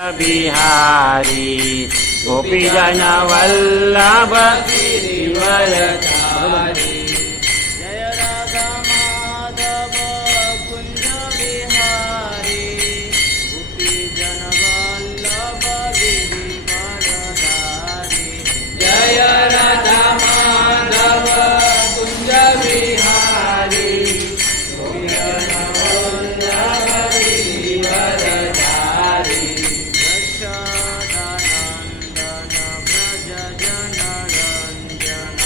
बिहारी गोपीजन वल्लभ गिरिवरधारी। जय राधा माधव कुंज बिहारी गोपीजन वल्लभ गिरिवरधारी। जय राधा माधव कुंज बिहारी गोपीजन वल्लभ गिरिवरधारी। यशोदानंदन व्रज जनरंजन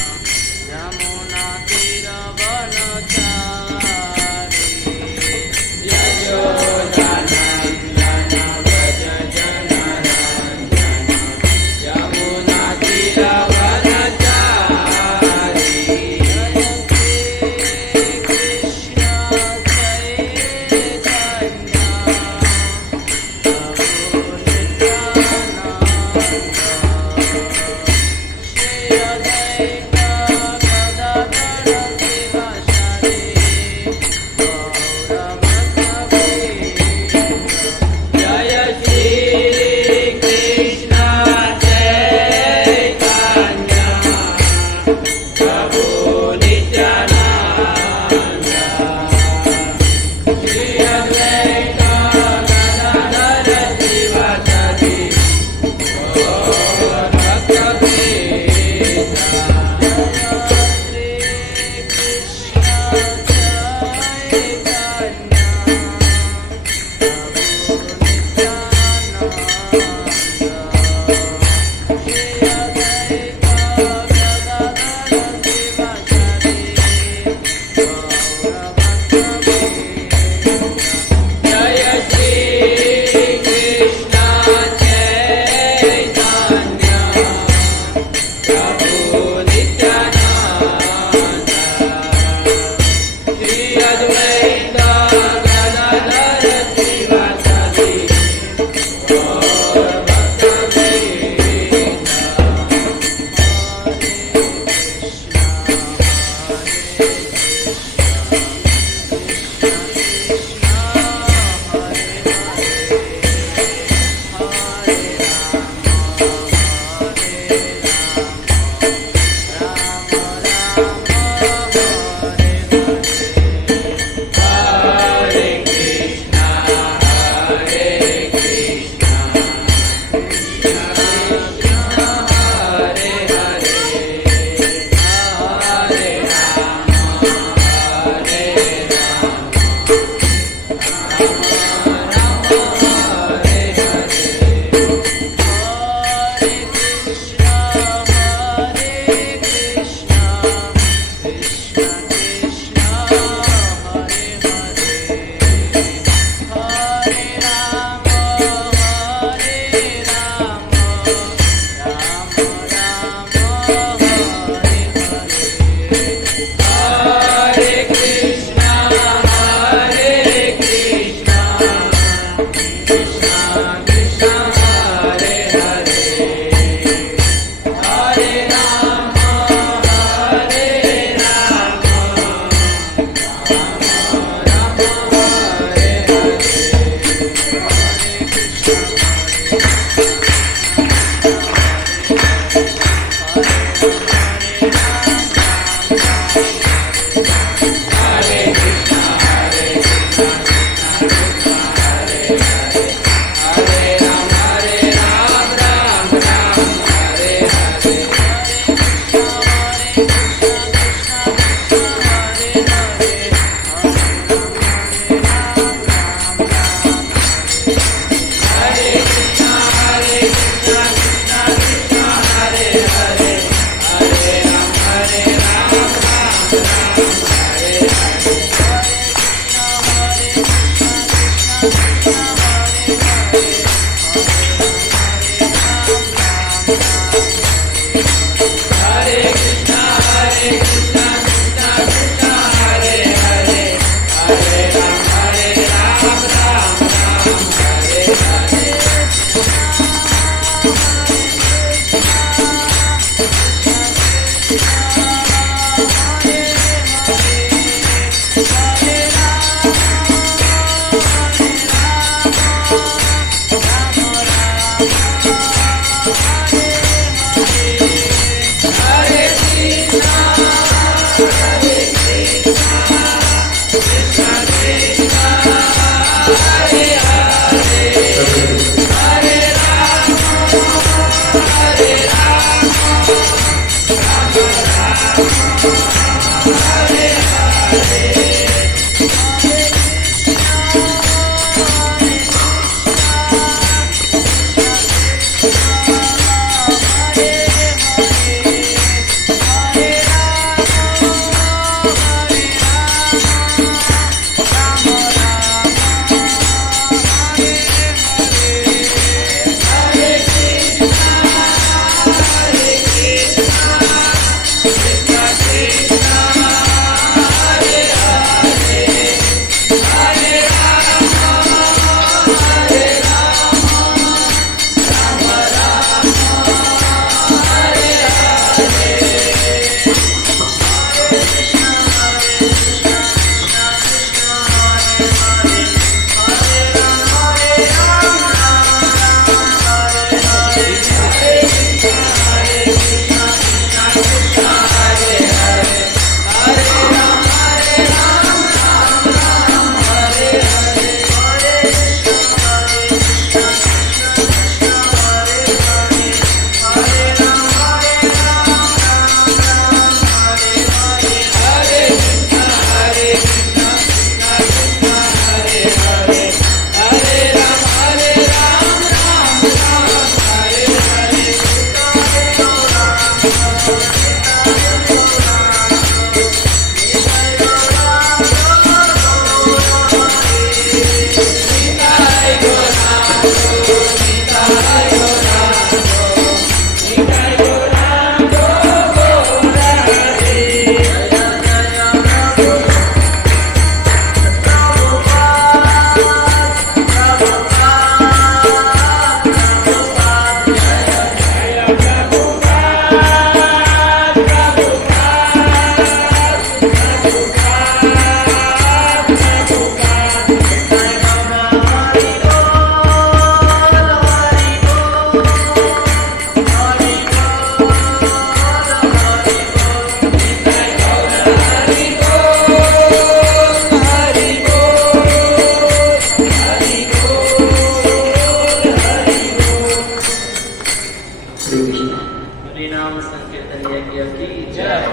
हरिनाम संकीर्तन यज्ञ की जय।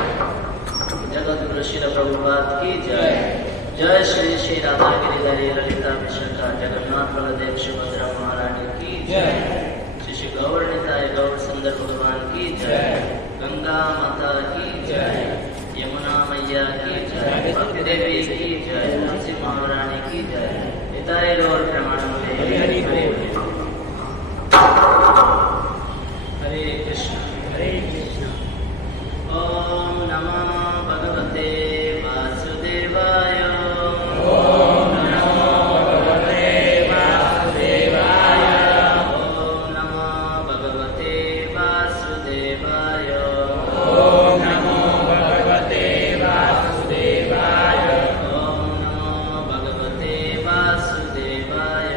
जगत गुरु श्रील प्रभुपाद की जय। जय श्री श्री राधा गिरिधरी ललिता विशाखा जगन्नाथ बलदेव सुभद्रा महारानी की जय। श्री श्री गौर निताय गौर सुंदर भगवान की जय। गंगा माता की जय। यमुना मैया की जय। भक्ति देवी की जय। तुलसी महारानी की जय। निताय गौर प्रमाणम हरे हरे। हरे कृष्ण हरे कृष्ण। ओम नमो भगवते वासुदेवाय। ओम नमो भगवते वासुदेवाय। ओम नमो भगवते वासुदेवाय। ओम नमो भगवते वासुदेवाय। ओम नमो भगवते वासुदेवाय।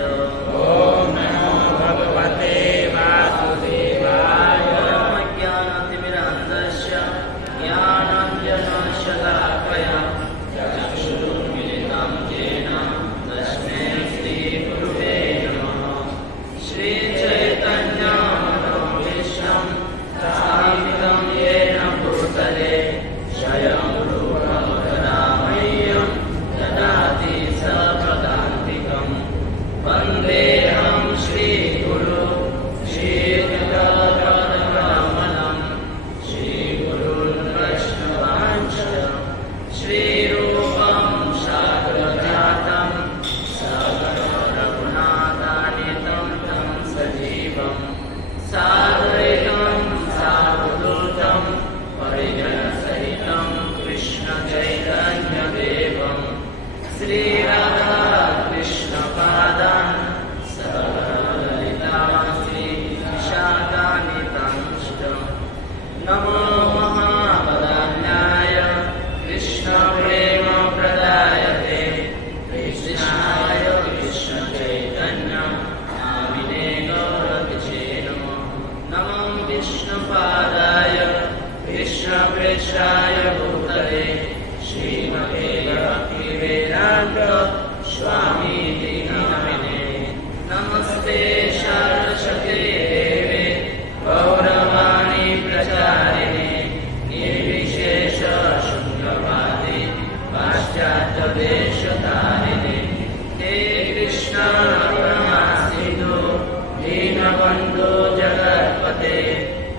ओम नमो भगवते वासुदेवाय। ज्ञानतिमिरान्धस्य ज्ञानाञ्जनशलाकया चक्षुरुन्मीलितं येन तस्मै श्रीगुरुवे नमः। श्रीचैतन्यमनोभीष्टं स्थापितं येन भूतले स्वयं रूपं कदामह्यं ददाति सपदान्तिकं। वन्देऽहं श्रीगुरु श्रीयुतपदकमलं श्रीगुरुन् वैष्णवांश्च श्रीरूपं साग्रजातं सकलरघुनाथान्वितं तं सजीवं साद्वैतं सावधूतं परिजनसहितं कृष्णचैतन्यदेवं श्रीराधा कृष्णपादान् सकलललिता श्रीविशाखान्वितांश्च। नमो महावदान्याय कृष्णप्रेमप्रदायते कृष्णाय कृष्णचैतन्य नामिने गौरविचे नमः। नमो विष्णुपादाय कृष्णप्रेष्ठाय भूतले श्रीमते भक्तिवेदान्त स्वामीति नामिने। नमस्ते सरस्वती देवे गौरवाणी प्रचारिणे निर्विशेष शून्यवादी पाश्चात्यदेशतारिणे। हे कृष्ण करुणा सिन्धु दीनबन्धो जगत्पते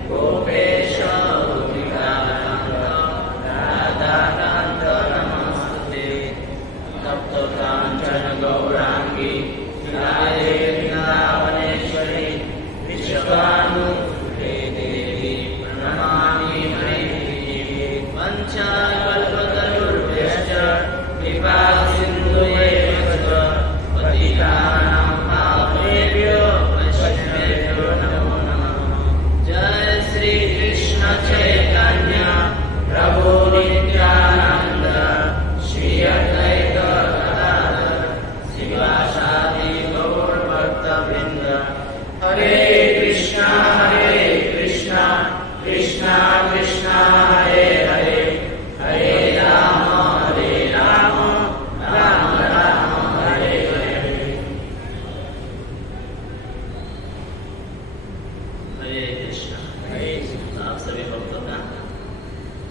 गोपेश गोपिकाकान्त राधाकान्त नमस्तुते। तप्तकाञ्चन गौराङ्गी राधे वृन्दावनेश्वरी विश्वभानुसुते देवी प्रणमामि हरिप्रिये। वञ्चाकल्पतरुभ्यश्च कृपासिन्धुभ्येव च पतितानां पावनेभ्यो वैष्णवेभ्यो नमो नमः। जय श्री कृष्ण चैतन्य प्रभु नित्यानन्द श्री अद्वैत गदाधर शिवासादि गौरभक्तवृन्द। हरे कृष्णा कृष्णा कृष्णा हरे हरे हरे राम राम राम हरे हरे। हरे कृष्ण। आप सभी भक्तों का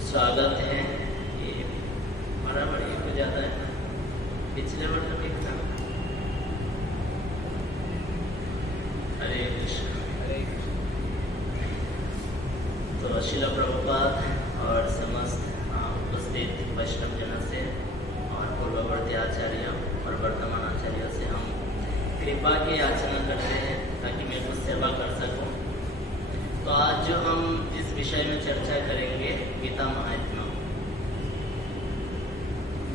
स्वागत है। ये बड़ा बड़ी हो जाता है ना, पिछले वर्ष भी था। हरे कृष्ण। तो श्रील प्रभुपाद और समस्त उपस्थित वैष्णव जनों से और पूर्ववर्ती आचार्यों और वर्तमान आचार्यों से हम कृपा की याचना करते हैं। ताकि मैं कुछ सेवा कर सकूं। तो आज जो हम जिस विषय में चर्चा करेंगे, गीता महात्म्य।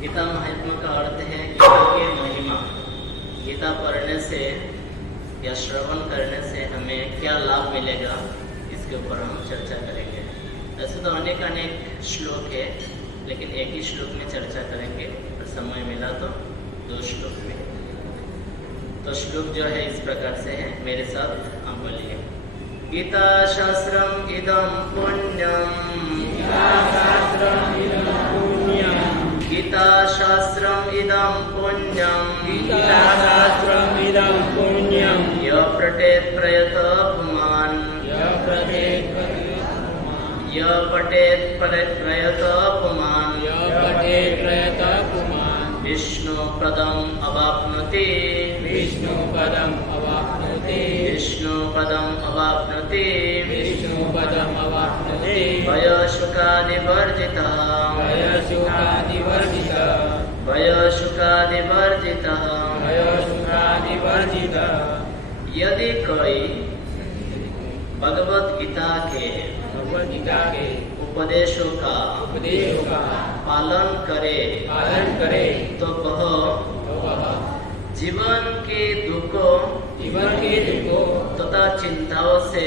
गीता महात्म्य का अर्थ है गीता की महिमा। गीता पढ़ने से या श्रवण करने से हमें क्या लाभ मिलेगा, इसके ऊपर हम चर्चा करेंगे। ऐसे तो अनेक श्लोक है, लेकिन एक ही श्लोक में चर्चा करेंगे और समय मिला तो 2 श्लोक में। तो श्लोक जो है इस प्रकार से है, मेरे साथ आप बोलिए। गीता शास्त्रम इदं पुण्यम, गीता शास्त्रम इदं पुण्यम, गीता शास्त्रम इदं पुण्यम, गीता शास्त्रम इदं पुण्यम, य पठेत् प्रयतः पुमान्, य पठेत् प्रयतः पुमान्, य पठेत् प्रयतः पुमान्, विष्णुपदम् अवाप्नोति, विष्णुपदम् अवाप्नोति, विष्णुपदम् अवाप्नोति, विष्णुपदम् अवाप्नोति, भयशुकादिवर्जितः, भयशुकादिवर्जितः, भयशुकादिवर्जितः, भयशुकादिवर्जितः। यदि कोई भगवत गीता के भगवद गीता के उपदेशों का पालन करे तो वह जीवन के दुखों तथा चिंताओं से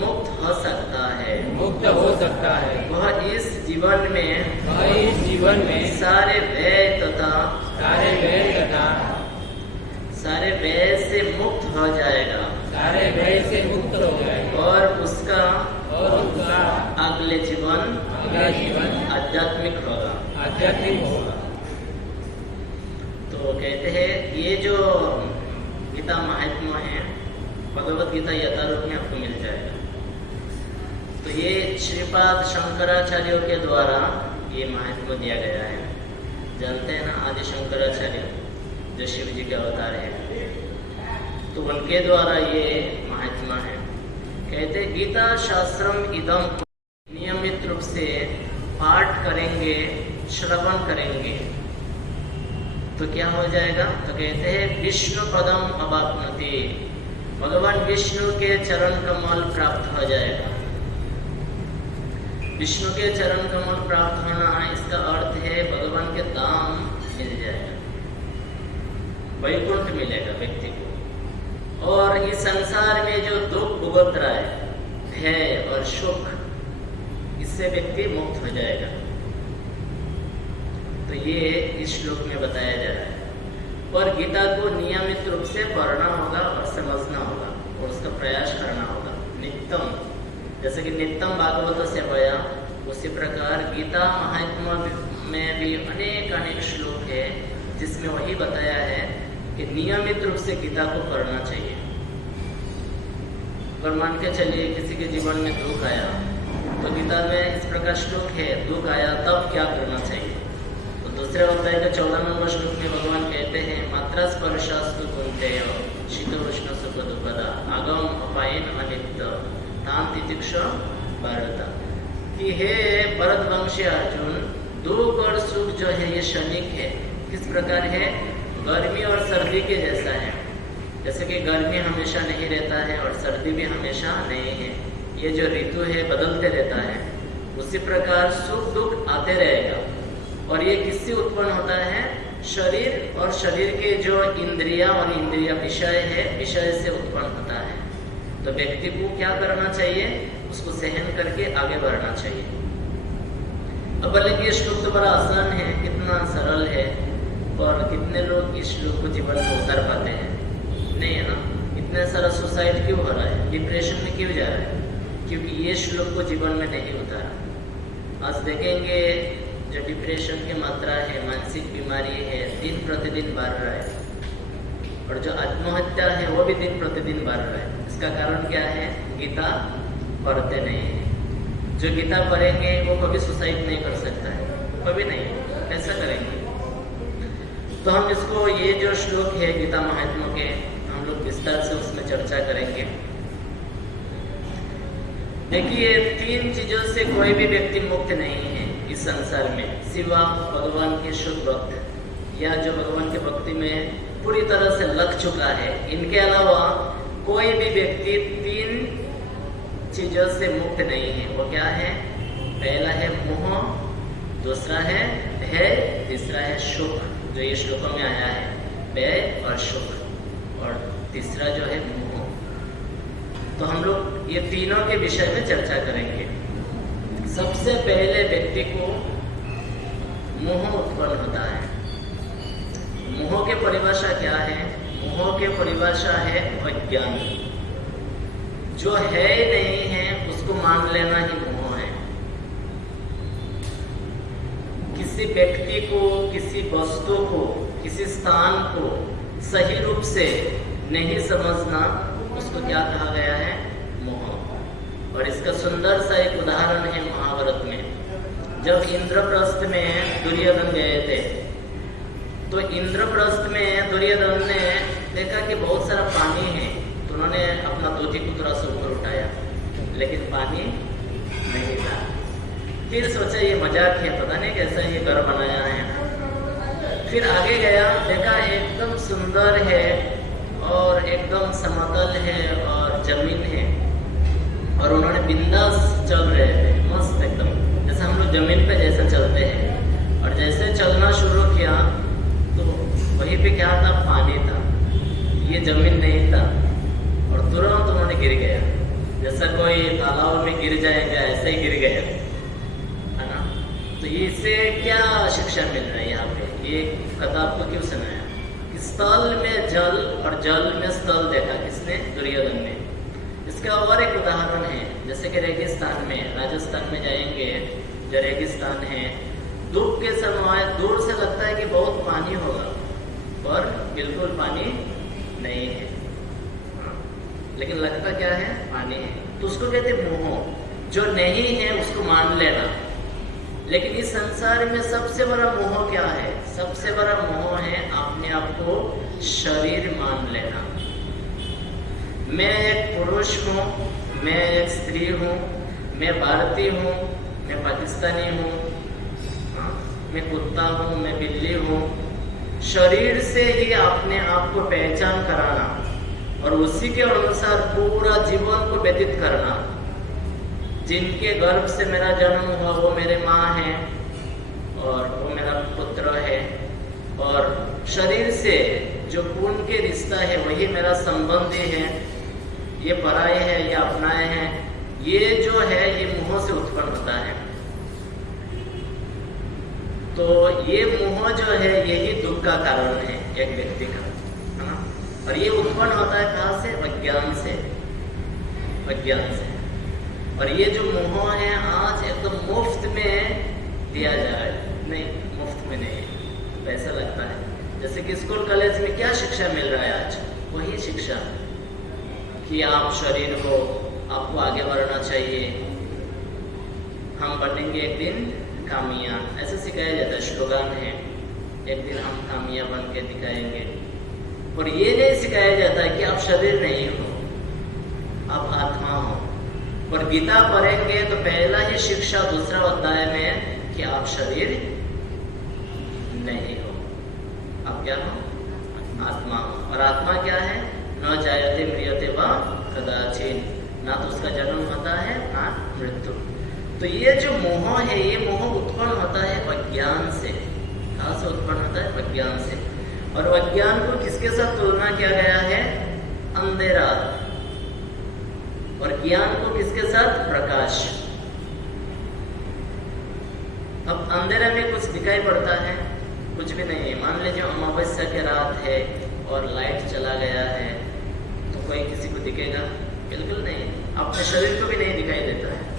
मुक्त हो सकता है। मुक्त हो सकता है। वह इस जीवन में सारे व्यय तथा से मुक्त हो जाएगा, और उसका अगले जीवन आध्यात्मिक होगा। तो कहते हैं ये जो गीता महात्म्य है, भगवत गीता यथारूप में आपको मिल जाएगा। तो ये श्रीपाद शंकराचार्यों के द्वारा ये महात्म्य दिया गया है। जानते हैं ना, आदि शंकराचार्य जो शिव जी के अवतार है, तो उनके द्वारा ये महात्मा है। कहते गीता शास्त्रम इदम, नियमित रूप से पाठ करेंगे, श्रवण करेंगे तो क्या हो जाएगा? तो कहते हैं विष्णु पदम अवाप्नोति, भगवान विष्णु के चरण कमल प्राप्त हो जाएगा। विष्णु के चरण कमल प्राप्त होना, इसका अर्थ है भगवान के धाम मिल जाएगा, वैकुंठ मिलेगा व्यक्ति को। और इस संसार में जो दुख भुगत रहा है, भय और सुख, इससे व्यक्ति मुक्त हो जाएगा। तो ये इस श्लोक में बताया जा रहा है। और गीता को नियमित रूप से पढ़ना होगा और समझना होगा और उसका प्रयास करना होगा नित्यम। जैसे कि नित्यम भागवत से भया, उसी प्रकार गीता महात्म्य में भी अनेक श्लोक है जिसमें वही बताया है कि नियमित रूप से गीता को पढ़ना चाहिए। और मान के चलिए किसी के जीवन में दुख आया, तो गीता में इस प्रकार श्लोक है, दुख आया तब क्या करना चाहिए। तो दूसरे अध्याय के 14 नंबर श्लोक में भगवान कहते हैं मात्रा स्पर्शास्तु कुंतेय शीतोष्ण सुख दुपदा आगम अपायन अनित्य ताम तितिक्ष भारत, कि हे भरतवंशी अर्जुन, दुख और सुख जो है ये क्षणिक है। किस प्रकार है? गर्मी और सर्दी के जैसा है। जैसे कि गर्मी हमेशा नहीं रहता है और सर्दी भी हमेशा नहीं है, ये जो ऋतु है बदलते रहता है। उसी प्रकार सुख दुख आते रहेगा। और ये किससे उत्पन्न होता है? शरीर और शरीर के जो इंद्रिया और इंद्रिय विषय है, विषय से उत्पन्न होता है। तो व्यक्ति को क्या करना चाहिए? उसको सहन करके आगे बढ़ना चाहिए। अब बोले कि ये श्लोक तो बड़ा आसान है, कितना सरल है, और कितने लोग इस श्लोक को जीवन में उतार पाते हैं? नहीं है ना। इतने सारा सुसाइड क्यों हो रहा है, डिप्रेशन में क्यों जा रहा है? क्योंकि ये श्लोक को जीवन में नहीं उतारा। आज देखेंगे जो डिप्रेशन की मात्रा है, मानसिक बीमारी है, दिन प्रतिदिन बढ़ रहा है। और जो आत्महत्या है वो भी दिन प्रतिदिन बढ़ रहा है। इसका कारण क्या है? गीता पढ़ते नहीं है। जो गीता पढ़ेंगे वो कभी सुसाइड नहीं कर सकता है, कभी नहीं। कैसा करेंगे? तो हम इसको, ये जो श्लोक है गीता महात्म्य के, हम लोग विस्तार से उसमें चर्चा करेंगे। देखिए, 3 चीजों से कोई भी व्यक्ति मुक्त नहीं है इस संसार में, सिवा भगवान के शुद्ध भक्त या जो भगवान के भक्ति में पूरी तरह से लग चुका है। इनके अलावा कोई भी व्यक्ति 3 चीजों से मुक्त नहीं है। वो क्या है? पहला है मोह, दूसरा है भय, तीसरा है सुख, जो ये श्लोकों में आया है, भय और सुख, और तीसरा जो है मोह। तो हम लोग ये तीनों के विषय में चर्चा करेंगे। सबसे पहले व्यक्ति को मोह उत्पन्न होता है। मोह की परिभाषा क्या है? मोह की परिभाषा है अज्ञान। जो है नहीं है उसको मान लेना ही मोह है। किसी व्यक्ति को, किसी वस्तु को, किसी स्थान को सही रूप से नहीं समझना, उसको क्या कहा गया है? मोह। और इसका सुंदर सा एक उदाहरण है महाभारत में। जब इंद्रप्रस्थ में दुर्योधन गए थे, तो इंद्रप्रस्थ में दुर्योधन ने देखा कि बहुत सारा पानी है, तो उन्होंने अपना धोती को थोड़ा सा ऊपर उठाया, लेकिन पानी नहीं था। फिर सोचा ये मजाक है, पता नहीं कैसा ये घर बनाया है। फिर आगे गया, देखा एकदम सुंदर है और एकदम समतल है और जमीन है, और उन्होंने बिंदास चल रहे थे, मस्त एकदम, जैसे हम लोग जमीन पे जैसे चलते हैं। और जैसे चलना शुरू किया तो वहीं पे क्या था? पानी था, ये जमीन नहीं था, और तुरंत उन्होंने गिर गया, जैसा कोई तालाब में गिर जाएगा ऐसे ही गिर गया, है ना। तो इससे क्या शिक्षा मिल रहा है यहाँ पे? ये कथा आपको क्यों सुनाया? स्थल में जल और जल में स्थल देखा किसने? दुर्योधन ने। इसका और एक उदाहरण है, जैसे कि रेगिस्तान में, राजस्थान में जाएंगे, जो रेगिस्तान है, धूप के समय दूर से लगता है कि बहुत पानी होगा, पर बिल्कुल पानी नहीं है, लेकिन लगता क्या है? पानी है। तो उसको कहते मोह। जो नहीं है उसको मान लेना। लेकिन इस संसार में सबसे बड़ा मोह क्या है? सबसे बड़ा मोह है अपने आप को शरीर मान लेना। मैं एक पुरुष हूँ, मैं एक स्त्री हूँ, मैं भारतीय हूँ, मैं पाकिस्तानी हूँ, मैं कुत्ता हूँ, मैं बिल्ली हूँ। शरीर से ही अपने आप को पहचान कराना और उसी के अनुसार पूरा जीवन को व्यतीत करना। जिनके गर्भ से मेरा जन्म हुआ वो मेरे माँ है और वो मेरा पुत्र है, और शरीर से जो खून के रिश्ता है वही मेरा संबंधी है, ये पराये है या अपनाए हैं, ये जो है ये मोह से उत्पन्न होता है। तो ये मोह जो है यही दुख का कारण है एक व्यक्ति का, है ना। और ये उत्पन्न होता है कहाँ से? अज्ञान से, अज्ञान से। और ये जो मोह है आज एकदम मुफ्त में दिया जा रहा है, नहीं मुफ्त में नहीं, पैसा लगता है। जैसे कि स्कूल कॉलेज में क्या शिक्षा मिल रहा है आज? वही शिक्षा कि आप शरीर हो, आपको आगे बढ़ना चाहिए, हम बनेंगे एक दिन कामिया, ऐसा सिखाया जाता है, स्लोगन है, एक दिन हम कामिया बन के दिखाएंगे। और ये नहीं सिखाया जाता है कि आप शरीर नहीं हो, आप आत्मा हो। और गीता पढ़ेंगे तो पहला ही शिक्षा दूसरा अध्याय में है कि आप शरीर नहीं हो, आप क्या हो? आत्मा हो। और आत्मा क्या है? न जायते म्रियते वा कदाचिन, ना तो उसका जन्म होता है ना मृत्यु। तो ये जो मोह है, ये मोह उत्पन्न होता है अज्ञान से। कहाँ से उत्पन्न होता है? अज्ञान से। और अज्ञान को किसके साथ तुलना किया गया है? अंधेरा। और ज्ञान को किसके साथ? प्रकाश। अब अंधेरे में कुछ दिखाई पड़ता है? कुछ भी नहीं है। मान लीजिए अमावस्या की रात है और लाइट चला गया है, तो कोई किसी को दिखेगा? बिल्कुल नहीं, अपने शरीर को भी नहीं दिखाई देता है।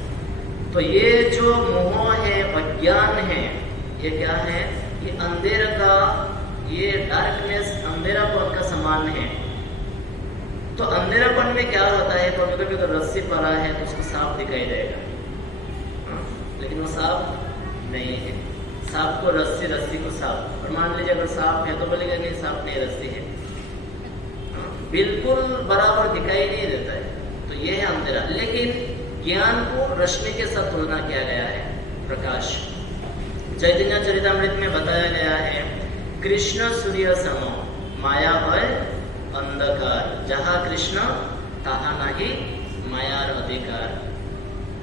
तो ये जो मोह है, अज्ञान है, ये क्या है? ये अंधेरे का, ये डार्कनेस अंधेरापन का समान है। तो अंधेरापन में क्या होता है? कभी कभी तो रस्सी पड़ा है तो उसको सांप दिखाई देगा, लेकिन वो सांप नहीं है। सांप को रस्सी, रस्सी को सांप। और मान लीजिए अगर सांप है तो बोलेगा नहीं सांप नहीं, रस्सी है। बिल्कुल बराबर दिखाई नहीं देता है। तो ये है अंधेरा। लेकिन ज्ञान को रोशनी के साथ तुलना किया गया है, प्रकाश। चैतन्य चरितामृत में बताया गया है कृष्ण सूर्य सम, माया है अंधकार, जहाँ कृष्ण तहाँ नहीं मायार अधिकार।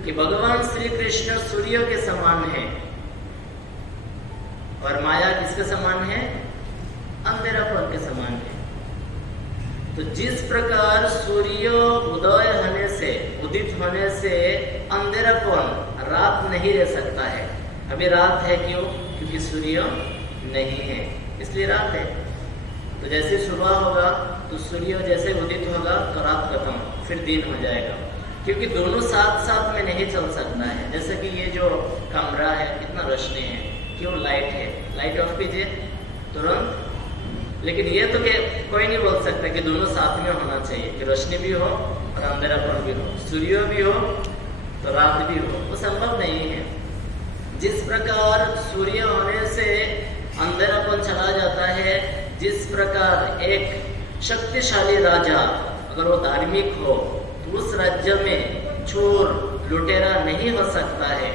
कि भगवान श्री कृष्ण सूर्य के समान है और माया किसके समान है? अंधेरापन के समान है। तो जिस प्रकार सूर्य उदय होने से, उदित होने से अंधेरापन, रात नहीं रह सकता है। अभी रात है क्यों? क्योंकि सूर्य नहीं है, इसलिए रात है। तो जैसे सुबह होगा तो सूर्य जैसे उदित होगा तो रात खत्म, फिर दिन हो जाएगा। क्योंकि दोनों साथ साथ में नहीं चल सकता है। जैसे कि ये जो कमरा है कितना रोशनी है, क्यों? लाइट है, लाइट ऑफ कीजिए तुरंत। लेकिन ये तो कोई नहीं बोल सकता कि दोनों साथ में होना चाहिए, कि रोशनी भी हो और अंधेरापन भी हो, सूर्य भी हो तो रात भी हो, वो संभव नहीं है। जिस प्रकार सूर्य होने से अंधेरापन चला जाता है, जिस प्रकार एक शक्तिशाली राजा अगर वो धार्मिक हो तो उस राज्य में चोर लुटेरा नहीं हो सकता है।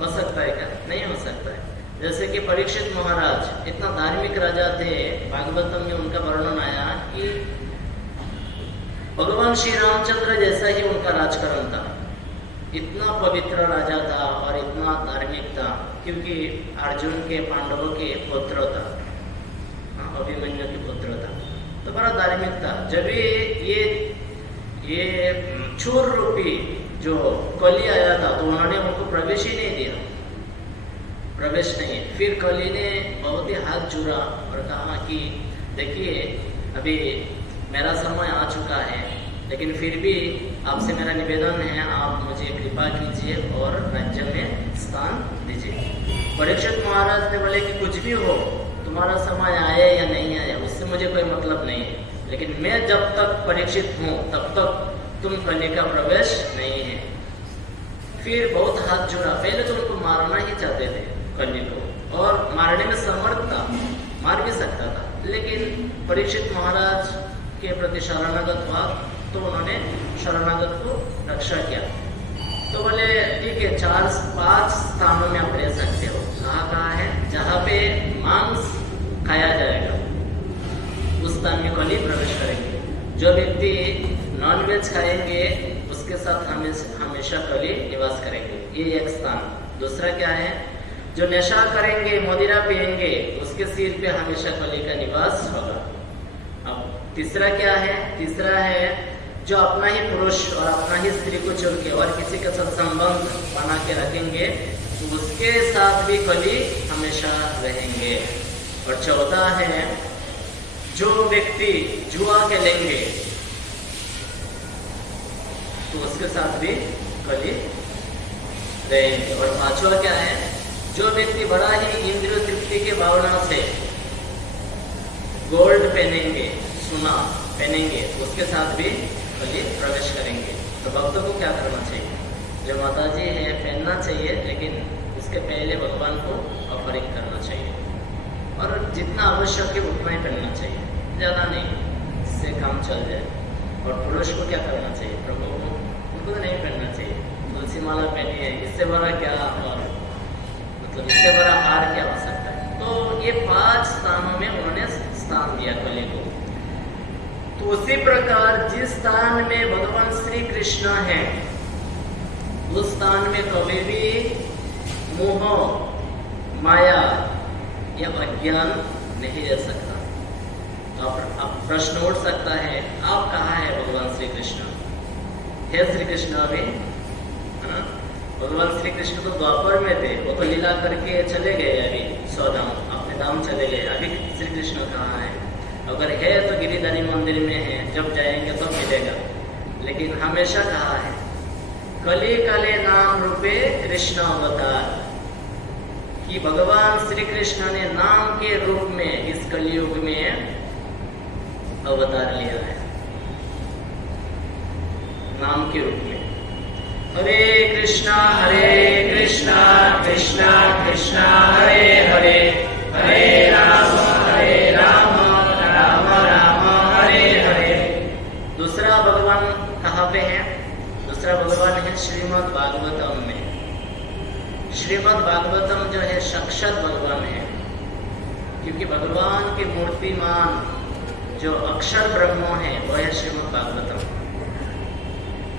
हो सकता है क्या? नहीं हो सकता है। जैसे कि परीक्षित महाराज इतना धार्मिक राजा थे, भागवतम में उनका वर्णन आया कि भगवान श्री रामचंद्र जैसा ही उनका राजकरण था। इतना पवित्र राजा था और इतना धार्मिक था, क्योंकि अर्जुन के, पांडवों के पुत्र था, अभिमन्यु के पुत्र था, तो बड़ा धार्मिक था। जब ये चोर रूपी जो कली आया था तो उन्होंने उनको प्रवेश ही नहीं दिया, प्रवेश नहीं। फिर कली ने बहुत ही हाथ जोड़ा और कहा कि देखिए अभी मेरा समय आ चुका है, लेकिन फिर भी आपसे मेरा निवेदन है, आप मुझे कृपा कीजिए और राज्य में स्थान दीजिए। परीक्षित महाराज ने बोले कि कुछ भी हो, तुम्हारा समय आए या नहीं आए उससे मुझे कोई मतलब नहीं है, लेकिन मैं जब तक परीक्षित हूँ तब तक तुम कली का प्रवेश नहीं है। फिर बहुत हाथ जोड़ा। पहले तो उनको मारना ही चाहते थे कली को, और मारने में समर्थ था, मार भी सकता था, लेकिन परीक्षित महाराज के प्रति शरणागत हुआ तो उन्होंने शरणागत को रक्षा किया। तो बोले ठीक है, 4-5 स्थानों में आप रह सकते हो। कहाँ है? जहाँ पे मांस खाया जाएगा उस स्थान में कली प्रवेश करेंगे। जो व्यक्ति नॉनवेज खाएंगे उसके साथ हमेशा कली निवास करेंगे, ये एक स्थान। दूसरा क्या है? जो नशा करेंगे, मदिरा पिएंगे, उसके सिर पे हमेशा कली का निवास होगा। अब तीसरा क्या है? तीसरा है जो अपना ही पुरुष और अपना ही स्त्री को छोड़ के और किसी के साथ संबंध बना के रखेंगे तो उसके साथ भी कली हमेशा रहेंगे। और चौथा है जो व्यक्ति जुआ खेलेंगे तो उसके साथ भी कली रहेंगे। और पांचवा क्या है? जो व्यक्ति बड़ा ही इंद्रिय तृप्ति के भावना से गोल्ड पहनेंगे, सोना पहनेंगे, उसके साथ भी कली प्रवेश करेंगे। तो भक्तों को क्या करना चाहिए? जो माता जी है पहनना चाहिए, लेकिन उसके पहले भगवान को ऑफरिंग करना चाहिए, और जितना आवश्यक है उतना ही पहनना चाहिए, ज़्यादा नहीं, इससे काम चल जाए। और पुरुष को क्या करना चाहिए? प्रभु को उनको तो नहीं पहनना चाहिए, तुलसी माला पहनी है, इससे बड़ा क्या, और मतलब इससे बड़ा हार क्या हो सकता है? तो ये 5 स्थानों में उन्होंने स्थान दिया कली को। तो उसी प्रकार जिस स्थान में भगवान श्री कृष्ण है उस स्थान में कभी भी मोह, माया या अज्ञान नहीं रह सकता। तो आप प्रश्न उठ सकता है, आप कहाँ है भगवान श्री कृष्ण? है श्री कृष्ण अभी? भगवान श्री कृष्ण तो द्वापर में थे, वो तो लीला करके चले गए, अभी 100 धाम अपने धाम चले गए। अभी श्री कृष्ण कहाँ है? अगर है तो गिरिधारी मंदिर में है, जब जाएंगे तो मिलेगा, लेकिन हमेशा कहाँ है? कली काले नाम रूपे कृष्ण अवतार, कि भगवान श्री कृष्ण ने नाम के रूप में इस कलयुग में अवतार लिया है, नाम के रूप में। हरे कृष्णा कृष्णा कृष्णा हरे हरे, हरे राम राम राम हरे हरे। दूसरा भगवान कहाँ पे है? दूसरा भगवान है श्रीमद् भागवतम में। श्रीमद् भागवतम जो है साक्षात भगवान है, क्योंकि भगवान के मूर्तिमान जो अक्षर ब्रह्म है वो है श्रीमद् भागवतम।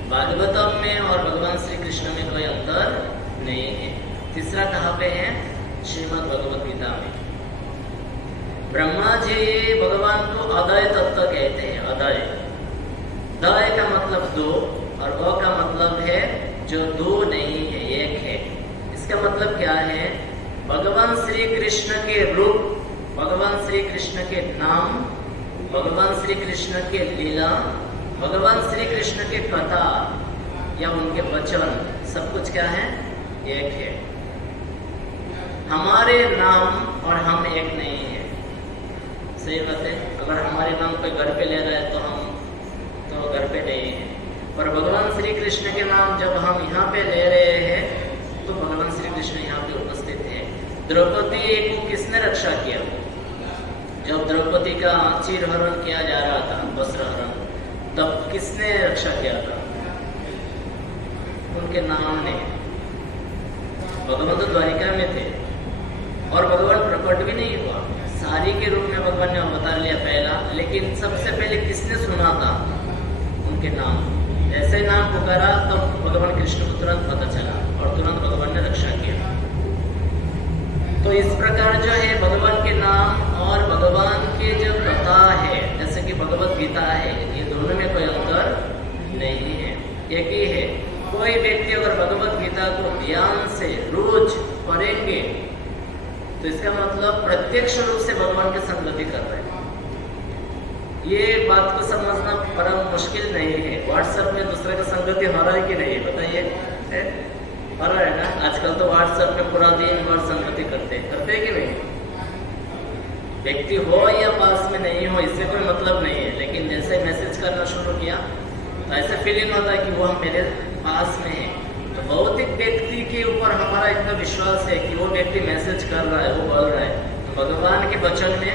भागवतम में और भगवान श्री कृष्ण में कोई अंतर नहीं है। तीसरा कहाँ पे है? श्रीमद् भगवत गीता में। ब्रह्मा जी भगवान को अदय तत्व कहते हैं। अदय, दय का मतलब दो और अ का मतलब है जो दो नहीं है, एक है। इसका मतलब क्या है? भगवान श्री कृष्ण के रूप, भगवान श्री कृष्ण के नाम, भगवान श्री कृष्ण के लीला, भगवान श्री कृष्ण के कथा या उनके वचन, सब कुछ क्या है? एक है। हमारे नाम और हम एक नहीं है। सही बात है। अगर हमारे नाम कोई घर पे ले रहा है तो हम तो घर पे नहीं है, पर भगवान श्री कृष्ण के नाम जब हम यहाँ पे ले रहे हैं तो भगवान श्री कृष्ण यहाँ पे उपस्थित है। द्रौपदी को किसने रक्षा किया? जब द्रौपदी का चीरहरण किया जा रहा था, वस्त्रहरण, तब किसने रक्षा किया था? उनके नाम ने। भगवान तो द्वारिका में थे और भगवान प्रकट भी नहीं हुआ। सारी के रूप में भगवान ने अवतार लिया पहला, लेकिन सबसे पहले किसने सुना था? उनके नाम। ऐसे नाम पुकारा तो भगवान कृष्ण को तुरंत पता चला और तुरंत भगवान ने रक्षा किया। तो इस प्रकार जो है भगवान के नाम और भगवान के जो कथा है, जैसे कि भगवत गीता है, ये दोनों में कोई अंतर नहीं है, एक ही है। कोई व्यक्ति अगर भगवत गीता को ध्यान से रोज पढ़ेंगे तो इसका मतलब प्रत्यक्ष रूप से भगवान की संगति कर रहे हैं। ये बात को समझना परम मुश्किल नहीं है। व्हाट्सएप में दूसरे का संगति हो रहा है कि नहीं, बताइए? हो रहा है ना? आजकल तो व्हाट्सएप में पूरा दिन भर संगति करते हैं कि नहीं? व्यक्ति हो या पास में नहीं हो इससे कोई मतलब नहीं है, लेकिन जैसे मैसेज करना शुरू किया तो ऐसा फीलिंग होता है कि वो मेरे पास में है। तो भौतिक व्यक्ति के ऊपर हमारा इतना विश्वास है कि वो व्यक्ति मैसेज कर रहा है, वो बोल रहा है, तो भगवान के वचन में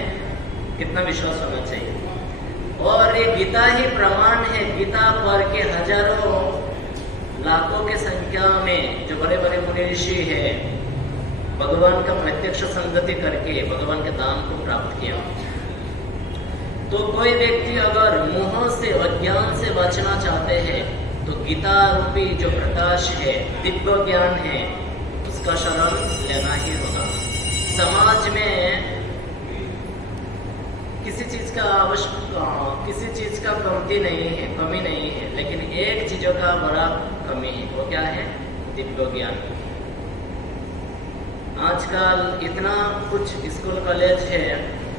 कितना विश्वास होना चाहिए। और ये गीता ही प्रमाण है। गीता पढ़ के हजारों लाखों की संख्या में जो बड़े बड़े मुनि ऋषि है, भगवान का प्रत्यक्ष संगति करके भगवान के धाम को प्राप्त किया। तो कोई व्यक्ति अगर मोह से, अज्ञान से बचना चाहते हैं तो गीता रूपी जो प्रकाश है, दिव्य ज्ञान है, उसका शरण लेना ही होगा। समाज में किसी चीज का कमती नहीं है, कमी नहीं है, लेकिन एक चीजों का बड़ा कमी है। वो क्या है? दिव्य ज्ञान। आजकल इतना कुछ स्कूल कॉलेज है,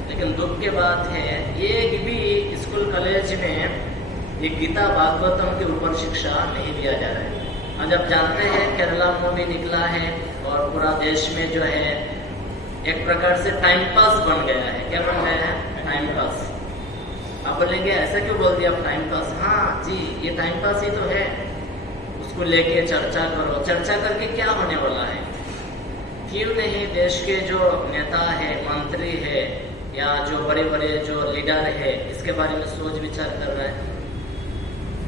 लेकिन दुख की बात है एक भी स्कूल कॉलेज में ये गीता भागवतम के ऊपर शिक्षा नहीं दिया जा रहा है। आज आप जानते हैं केरला में भी निकला है और पूरा देश में जो है एक प्रकार से टाइम पास बन गया है। क्या बन गया है? Time pass. आप बोलेंगे ऐसा क्यों बोल दिया टाइम पास? हाँ जी, ये टाइम पास ही तो है। उसको लेके चर्चा करो, चर्चा करके क्या होने वाला है? क्यों नहीं देश के जो नेता है, मंत्री है या जो बड़े बड़े जो लीडर है, इसके बारे में सोच विचार कर रहे हैं।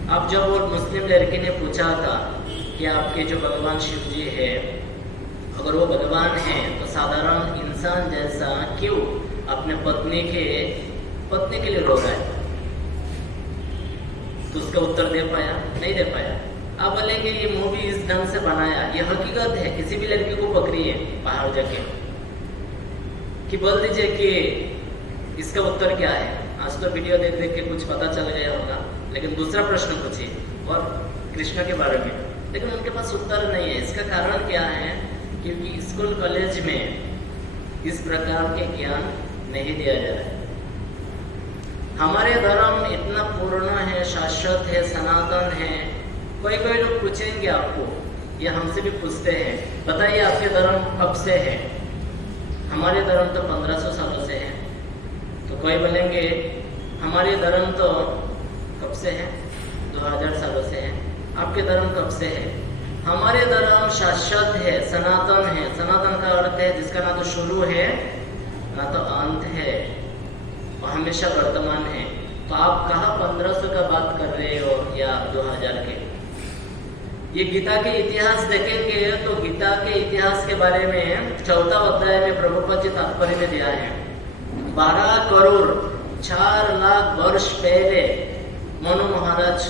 अब जब वो मुस्लिम लड़के ने पूछा था कि आपके जो भगवान शिव जी है, अगर वो भगवान हैं तो साधारण इंसान जैसा क्यों अपने पत्नी के लिए रो रहा है? तो उसका उत्तर दे पाया? नहीं दे पाया। आप बोलेंगे ये मूवी इस ढंग से बनाया, ये हकीकत है। किसी भी लड़की को पकड़िए बाहर जाके कि बोल दीजिए कि इसका उत्तर क्या है। आज तो वीडियो देख देख के कुछ पता चल गया होगा, लेकिन दूसरा प्रश्न पूछिए और कृष्ण के बारे में, लेकिन उनके पास उत्तर नहीं है। इसका कारण क्या है? क्योंकि स्कूल कॉलेज में इस प्रकार के ज्ञान नहीं दिया जा रहा है। हमारे धर्म इतना पूर्ण है, शाश्वत है, सनातन है। कोई लोग पूछेंगे आपको, या हमसे भी पूछते हैं, बताइए आपके धर्म कब से है? हमारे धर्म तो 1500 सालों से है। तो कोई बोलेंगे हमारे धर्म तो कब से है? 2000 सालों से है। आपके धर्म कब से है? हमारे धर्म शाश्वत है, सनातन है। सनातन का अर्थ है जिसका ना तो शुरू है ना तो अंत है, और हमेशा वर्तमान है। तो आप कहाँ 1500 का बात कर रहे हो या 2000 के? ये गीता के इतिहास देखेंगे तो गीता के इतिहास के बारे में 4वां अध्याय में प्रभुपाद जी तात्पर्य में दिया है। 12 करोड़ 4 लाख वर्ष पहले मनु महाराज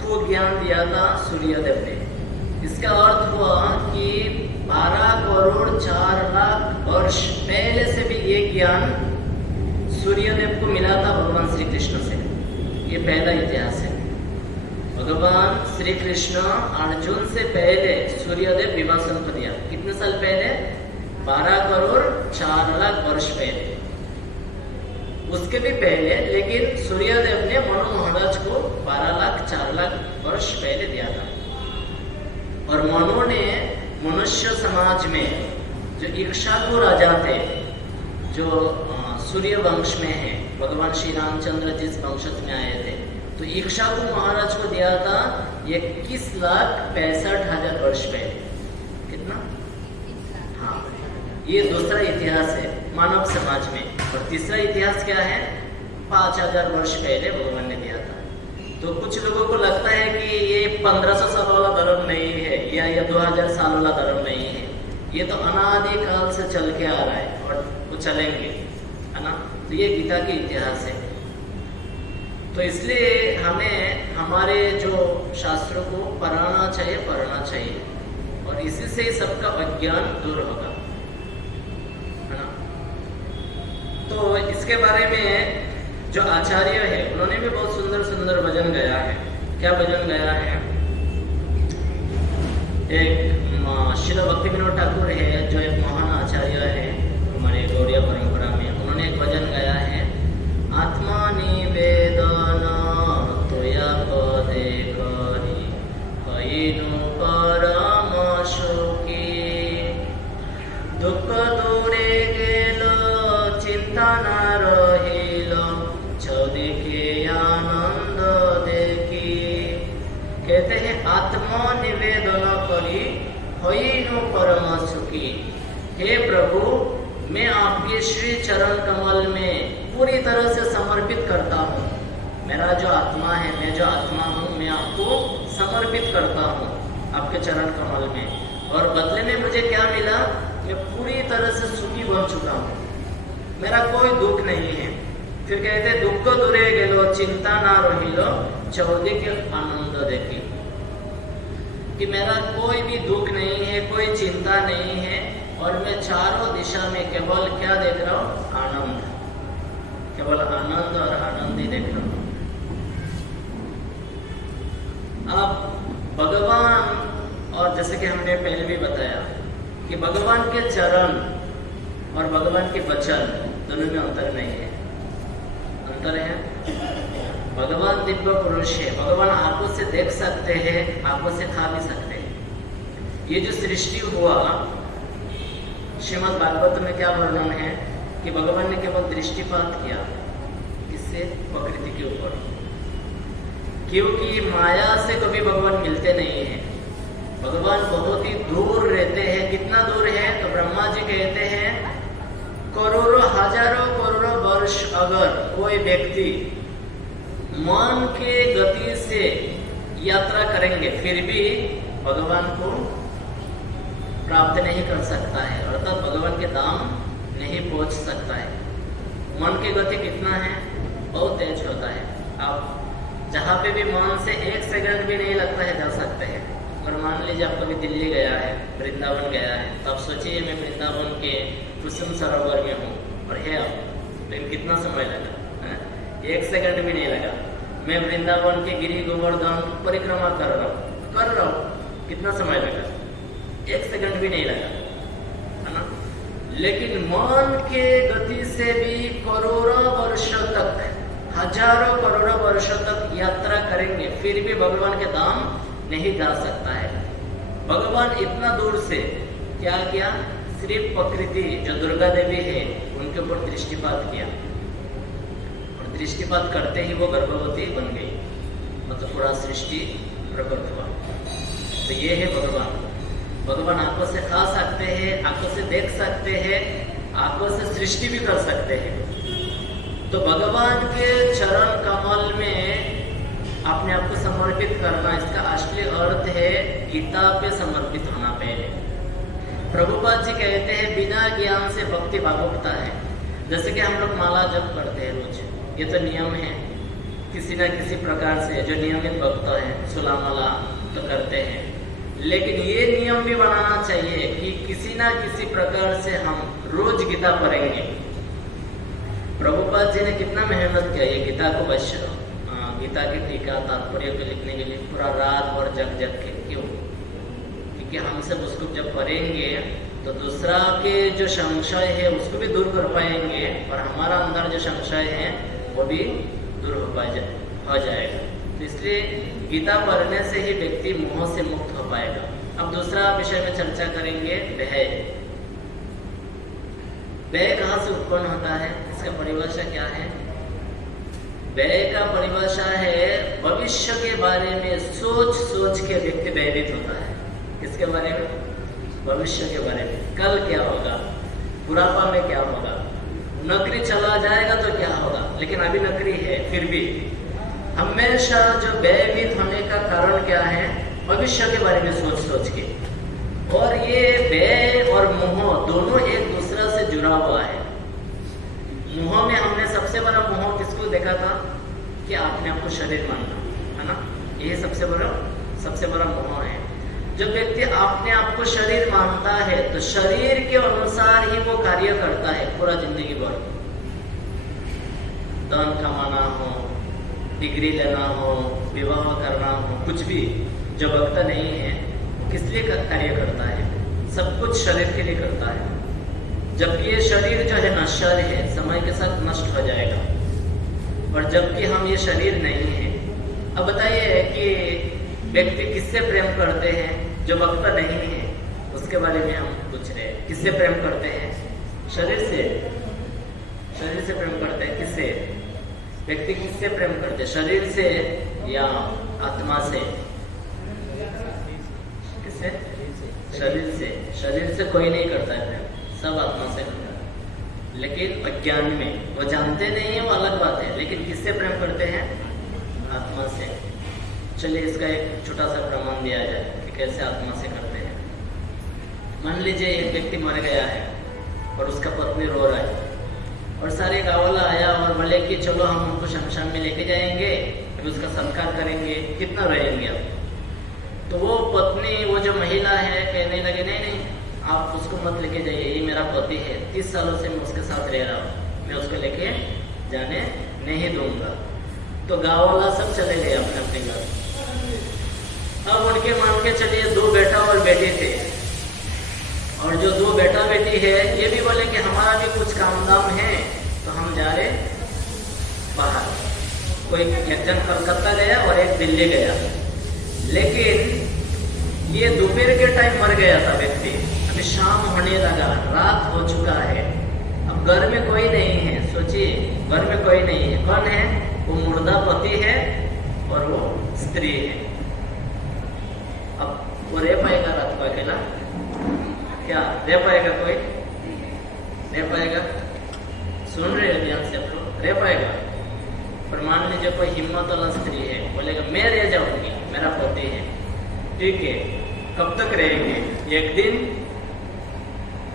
को ज्ञान दिया था सूर्यदेव ने। इसका अर्थ हुआ कि 12 करोड़ 4 लाख वर्ष पहले से भी ये ज्ञान सूर्यदेव को मिला था भगवान श्री कृष्ण से। ये पहला इतिहास है। भगवान श्री कृष्ण अर्जुन से पहले सूर्यदेव विभाषण को दिया। कितने साल पहले? 12 करोड़ 4 लाख वर्ष पहले। उसके भी पहले लेकिन सूर्यदेव ने मनु महाराज को 12 लाख 4 लाख वर्ष पहले दिया था। और मनु ने मनुष्य समाज में जो इक्ष्वाकु राजा थे, जो सूर्य वंश में है, भगवान श्री रामचंद्र जिस वंशज में आए थे, तो इक्ष्वाकु महाराज को दिया था 21,65,000 वर्ष पहले। कितना? हाँ, ये दूसरा इतिहास है मानव समाज में। और तीसरा इतिहास क्या है? 5,000 वर्ष पहले भगवान ने दिया था। तो कुछ लोगों को लगता है कि ये 1500 साल वाला धर्म नहीं है या 2000 साल वाला धर्म नहीं है, ये तो अनादि काल से चल के आ रहा है और वो चलेंगे, है ना। तो ये गीता के इतिहास है। तो इसलिए हमें हमारे जो शास्त्रों को पढ़ना चाहिए और इसी से सबका अज्ञान दूर होगा, है ना। तो इसके बारे में जो आचार्य है उन्होंने भी बहुत सुंदर सुंदर भजन गाया है। क्या भजन गाया है? एक श्री भक्ति विनोद ठाकुर है जो एक महान आचार्य है हमारे गौड़िया परंपरा में। उन्होंने एक भजन गाया है, आत्मा निवेदन तोया पदे करी हईनु परम सुखी दुख दूरे गेल चिंता न रहिल छदिके आनंद देखी। कहते हैं आत्मा निवेदन करी हईनु परम सुखी। हे प्रभु, मैं आपके श्री चरण कमल में पूरी तरह से समर्पित करता हूँ। मेरा जो आत्मा है, मैं जो आत्मा हूँ, मैं आपको समर्पित करता हूँ आपके चरण कमल में। और बदले में मुझे क्या मिला? मैं पूरी तरह से सुखी बन चुका हूँ, मेरा कोई दुख नहीं है। फिर कहते दुख दूरे गेलो चिंता ना रहिलो चौदिके आनंद देखी, कि मेरा कोई भी दुख नहीं है, कोई चिंता नहीं है और मैं चारों दिशा में केवल क्या देख रहा हूँ? आनंद, केवल आनंद और आनंद ही देख रहा हूँ। अब भगवान, और जैसे कि हमने पहले भी बताया कि भगवान के चरण और भगवान के वचन दोनों में अंतर नहीं है। अंतर है, भगवान दिव्य पुरुष है, भगवान आंखों से देख सकते हैं, आंखों से खा भी सकते हैं। ये जो सृष्टि हुआ, श्रीमद् भागवत में क्या वर्णन है कि भगवान ने केवल दृष्टिपात किया, किससे? प्रकृति के ऊपर। क्योंकि माया से कभी भगवान मिलते नहीं हैं, भगवान बहुत ही दूर रहते हैं। कितना दूर है? तो ब्रह्मा जी कहते हैं करोड़ों हजारों करोड़ों वर्ष अगर कोई व्यक्ति मन के गति से यात्रा करेंगे फिर भी भगवान को प्राप्त नहीं कर सकता है, अर्थात भगवान के धाम नहीं पहुंच सकता है। मन की गति कितना है? बहुत तेज होता है। आप जहाँ पे भी मन से 1 सेकंड भी नहीं लगता है जा सकते हैं। और मान लीजिए आप कभी दिल्ली गया है, वृंदावन गया है, तो आप सोचिए मैं वृंदावन के कुसुम सरोवर में हूँ और है आप, लेकिन कितना समय लगा? 1 सेकंड भी नहीं लगा। मैं वृंदावन के गिरी गोवर्धन परिक्रमा कर रहा हूँ, कितना समय लगा? 1 सेकंड भी नहीं लगा, है ना। लेकिन मन के गति से भी करोड़ों वर्षों तक, हजारों करोड़ों वर्षों तक यात्रा करेंगे फिर भी भगवान के धाम नहीं जा सकता है। भगवान इतना दूर से क्या किया? सिर्फ प्रकृति जो दुर्गा देवी है उनके ऊपर दृष्टिपात किया और दृष्टिपात करते ही वो गर्भवती बन गई, मतलब पूरा सृष्टि प्रकट हुआ। तो ये है भगवान। भगवान आंखों से खा सकते हैं, आंखों से देख सकते हैं, आंखों से सृष्टि भी कर सकते हैं। तो भगवान के चरण कमल में अपने आप को समर्पित करना, इसका असली अर्थ है गीता पे समर्पित होना। पहले प्रभुपाद जी कहते हैं बिना ज्ञान से भक्ति भावुकता है। जैसे कि हम लोग माला जप करते हैं रोज, ये तो नियम है। किसी न किसी प्रकार से जो नियमित भक्त है 16 माला तो करते हैं, लेकिन ये नियम भी बनाना चाहिए कि किसी न किसी प्रकार से हम रोज गीता पढ़ेंगे। प्रभुपाद जी ने कितना मेहनत किया ये गीता को गीता की टीका तात्पर्य को लिखने के लिए, पूरा रात भर जग के। क्यों? क्योंकि हम सब उसको जब पढ़ेंगे तो दूसरा के जो संशय है उसको भी दूर कर पाएंगे, और हमारा अंदर जो संशय है वो भी दूर हो जाएगा। तो इसलिए गीता पढ़ने से ही व्यक्ति मोह से मुक्त हो पाएगा। अब दूसरा विषय में चर्चा करेंगे, भय। भय कहाँ से उत्पन्न होता है, इसका परिभाषा क्या है? भय का परिभाषा है भविष्य के बारे में सोच के व्यक्ति भयभीत होता है। किसके बारे में? भविष्य के बारे में। कल क्या होगा, बुढ़ापा में क्या होगा, नौकरी चला जाएगा तो क्या होगा, लेकिन अभी नौकरी है फिर भी। हमेशा जो भयभीत होने का कारण क्या है? भविष्य के बारे में सोच के। और ये भय और मोह दोनों एक दूसरे से जुड़ा हुआ है। मोह में हमने सबसे बड़ा मोह किसको देखा था कि आपने आपको शरीर मानना, है ना? ये सबसे बड़ा मोह है। जब व्यक्ति अपने आप को शरीर मानता है तो शरीर के अनुसार ही वो कार्य करता है पूरा जिंदगी भर। धन कमाना हो, डिग्री लेना हो, विवाह करना हो, कुछ भी। जो भक्त नहीं है किस लिए कार्य करता है? सब कुछ शरीर के लिए करता है। जबकि ये शरीर जो है नश्वर है, समय के साथ नष्ट हो जाएगा। और जबकि हम ये शरीर नहीं है। अब बताइए कि व्यक्ति किससे प्रेम करते हैं? जो भक्त नहीं है उसके बारे में हम पूछ रहे हैं। किससे प्रेम करते हैं? शरीर से प्रेम करते हैं। किससे? व्यक्ति किससे प्रेम करते हैं? शरीर से या आत्मा से? किससे? शरीर से कोई नहीं करता है प्रेम, सब आत्मा से करता है। लेकिन अज्ञान में वो जानते नहीं है, वो अलग बात है। लेकिन किससे प्रेम करते हैं? आत्मा से। चलिए इसका एक छोटा सा प्रमाण दिया जाए कि कैसे आत्मा से करते हैं। मान लीजिए एक व्यक्ति मर गया है और उसका पत्नी रो रहा है, और सारे गाँव वाला आया और बोले कि चलो हम उनको शमशान में लेके जाएंगे, फिर उसका संस्कार करेंगे। कितना रोएंगे आप? तो वो पत्नी, वो जो महिला है, कहने लगे नहीं आप उसको मत लेके जाइए, ये मेरा पति है, 30 सालों से मैं उसके साथ रह रहा हूँ, मैं उसको लेके जाने नहीं दूंगा। तो गाँव वाला सब चले गए अपने अपने घर। अब उनके मान के चलिए 2 बेटा और बेटी थे, और जो 2 बेटा बेटी है ये भी बोले कि हमारा भी कुछ काम दाम है तो हम जा रहे बाहर। कोई एक जन कलकत्ता गया और एक दिल्ली गया। लेकिन ये दोपहर के टाइम मर गया था व्यक्ति। अभी शाम होने लगा, रात हो चुका है। अब घर में कोई नहीं है। सोचिए, घर में कोई नहीं है। कौन है? वो मुर्दा पति है और वो स्त्री है। अब वो रह पाएगा रात को अकेला? क्या रह पाएगा? कोई रह पाएगा? सुन रहे हो ध्यान से आप लोग? रह पाएगा? पर मान लीजिए कोई हिम्मत वाला स्त्री है, बोलेगा मैं रह जाऊंगी, मेरा पति है। ठीक है, कब तक रहेंगे? 1 दिन,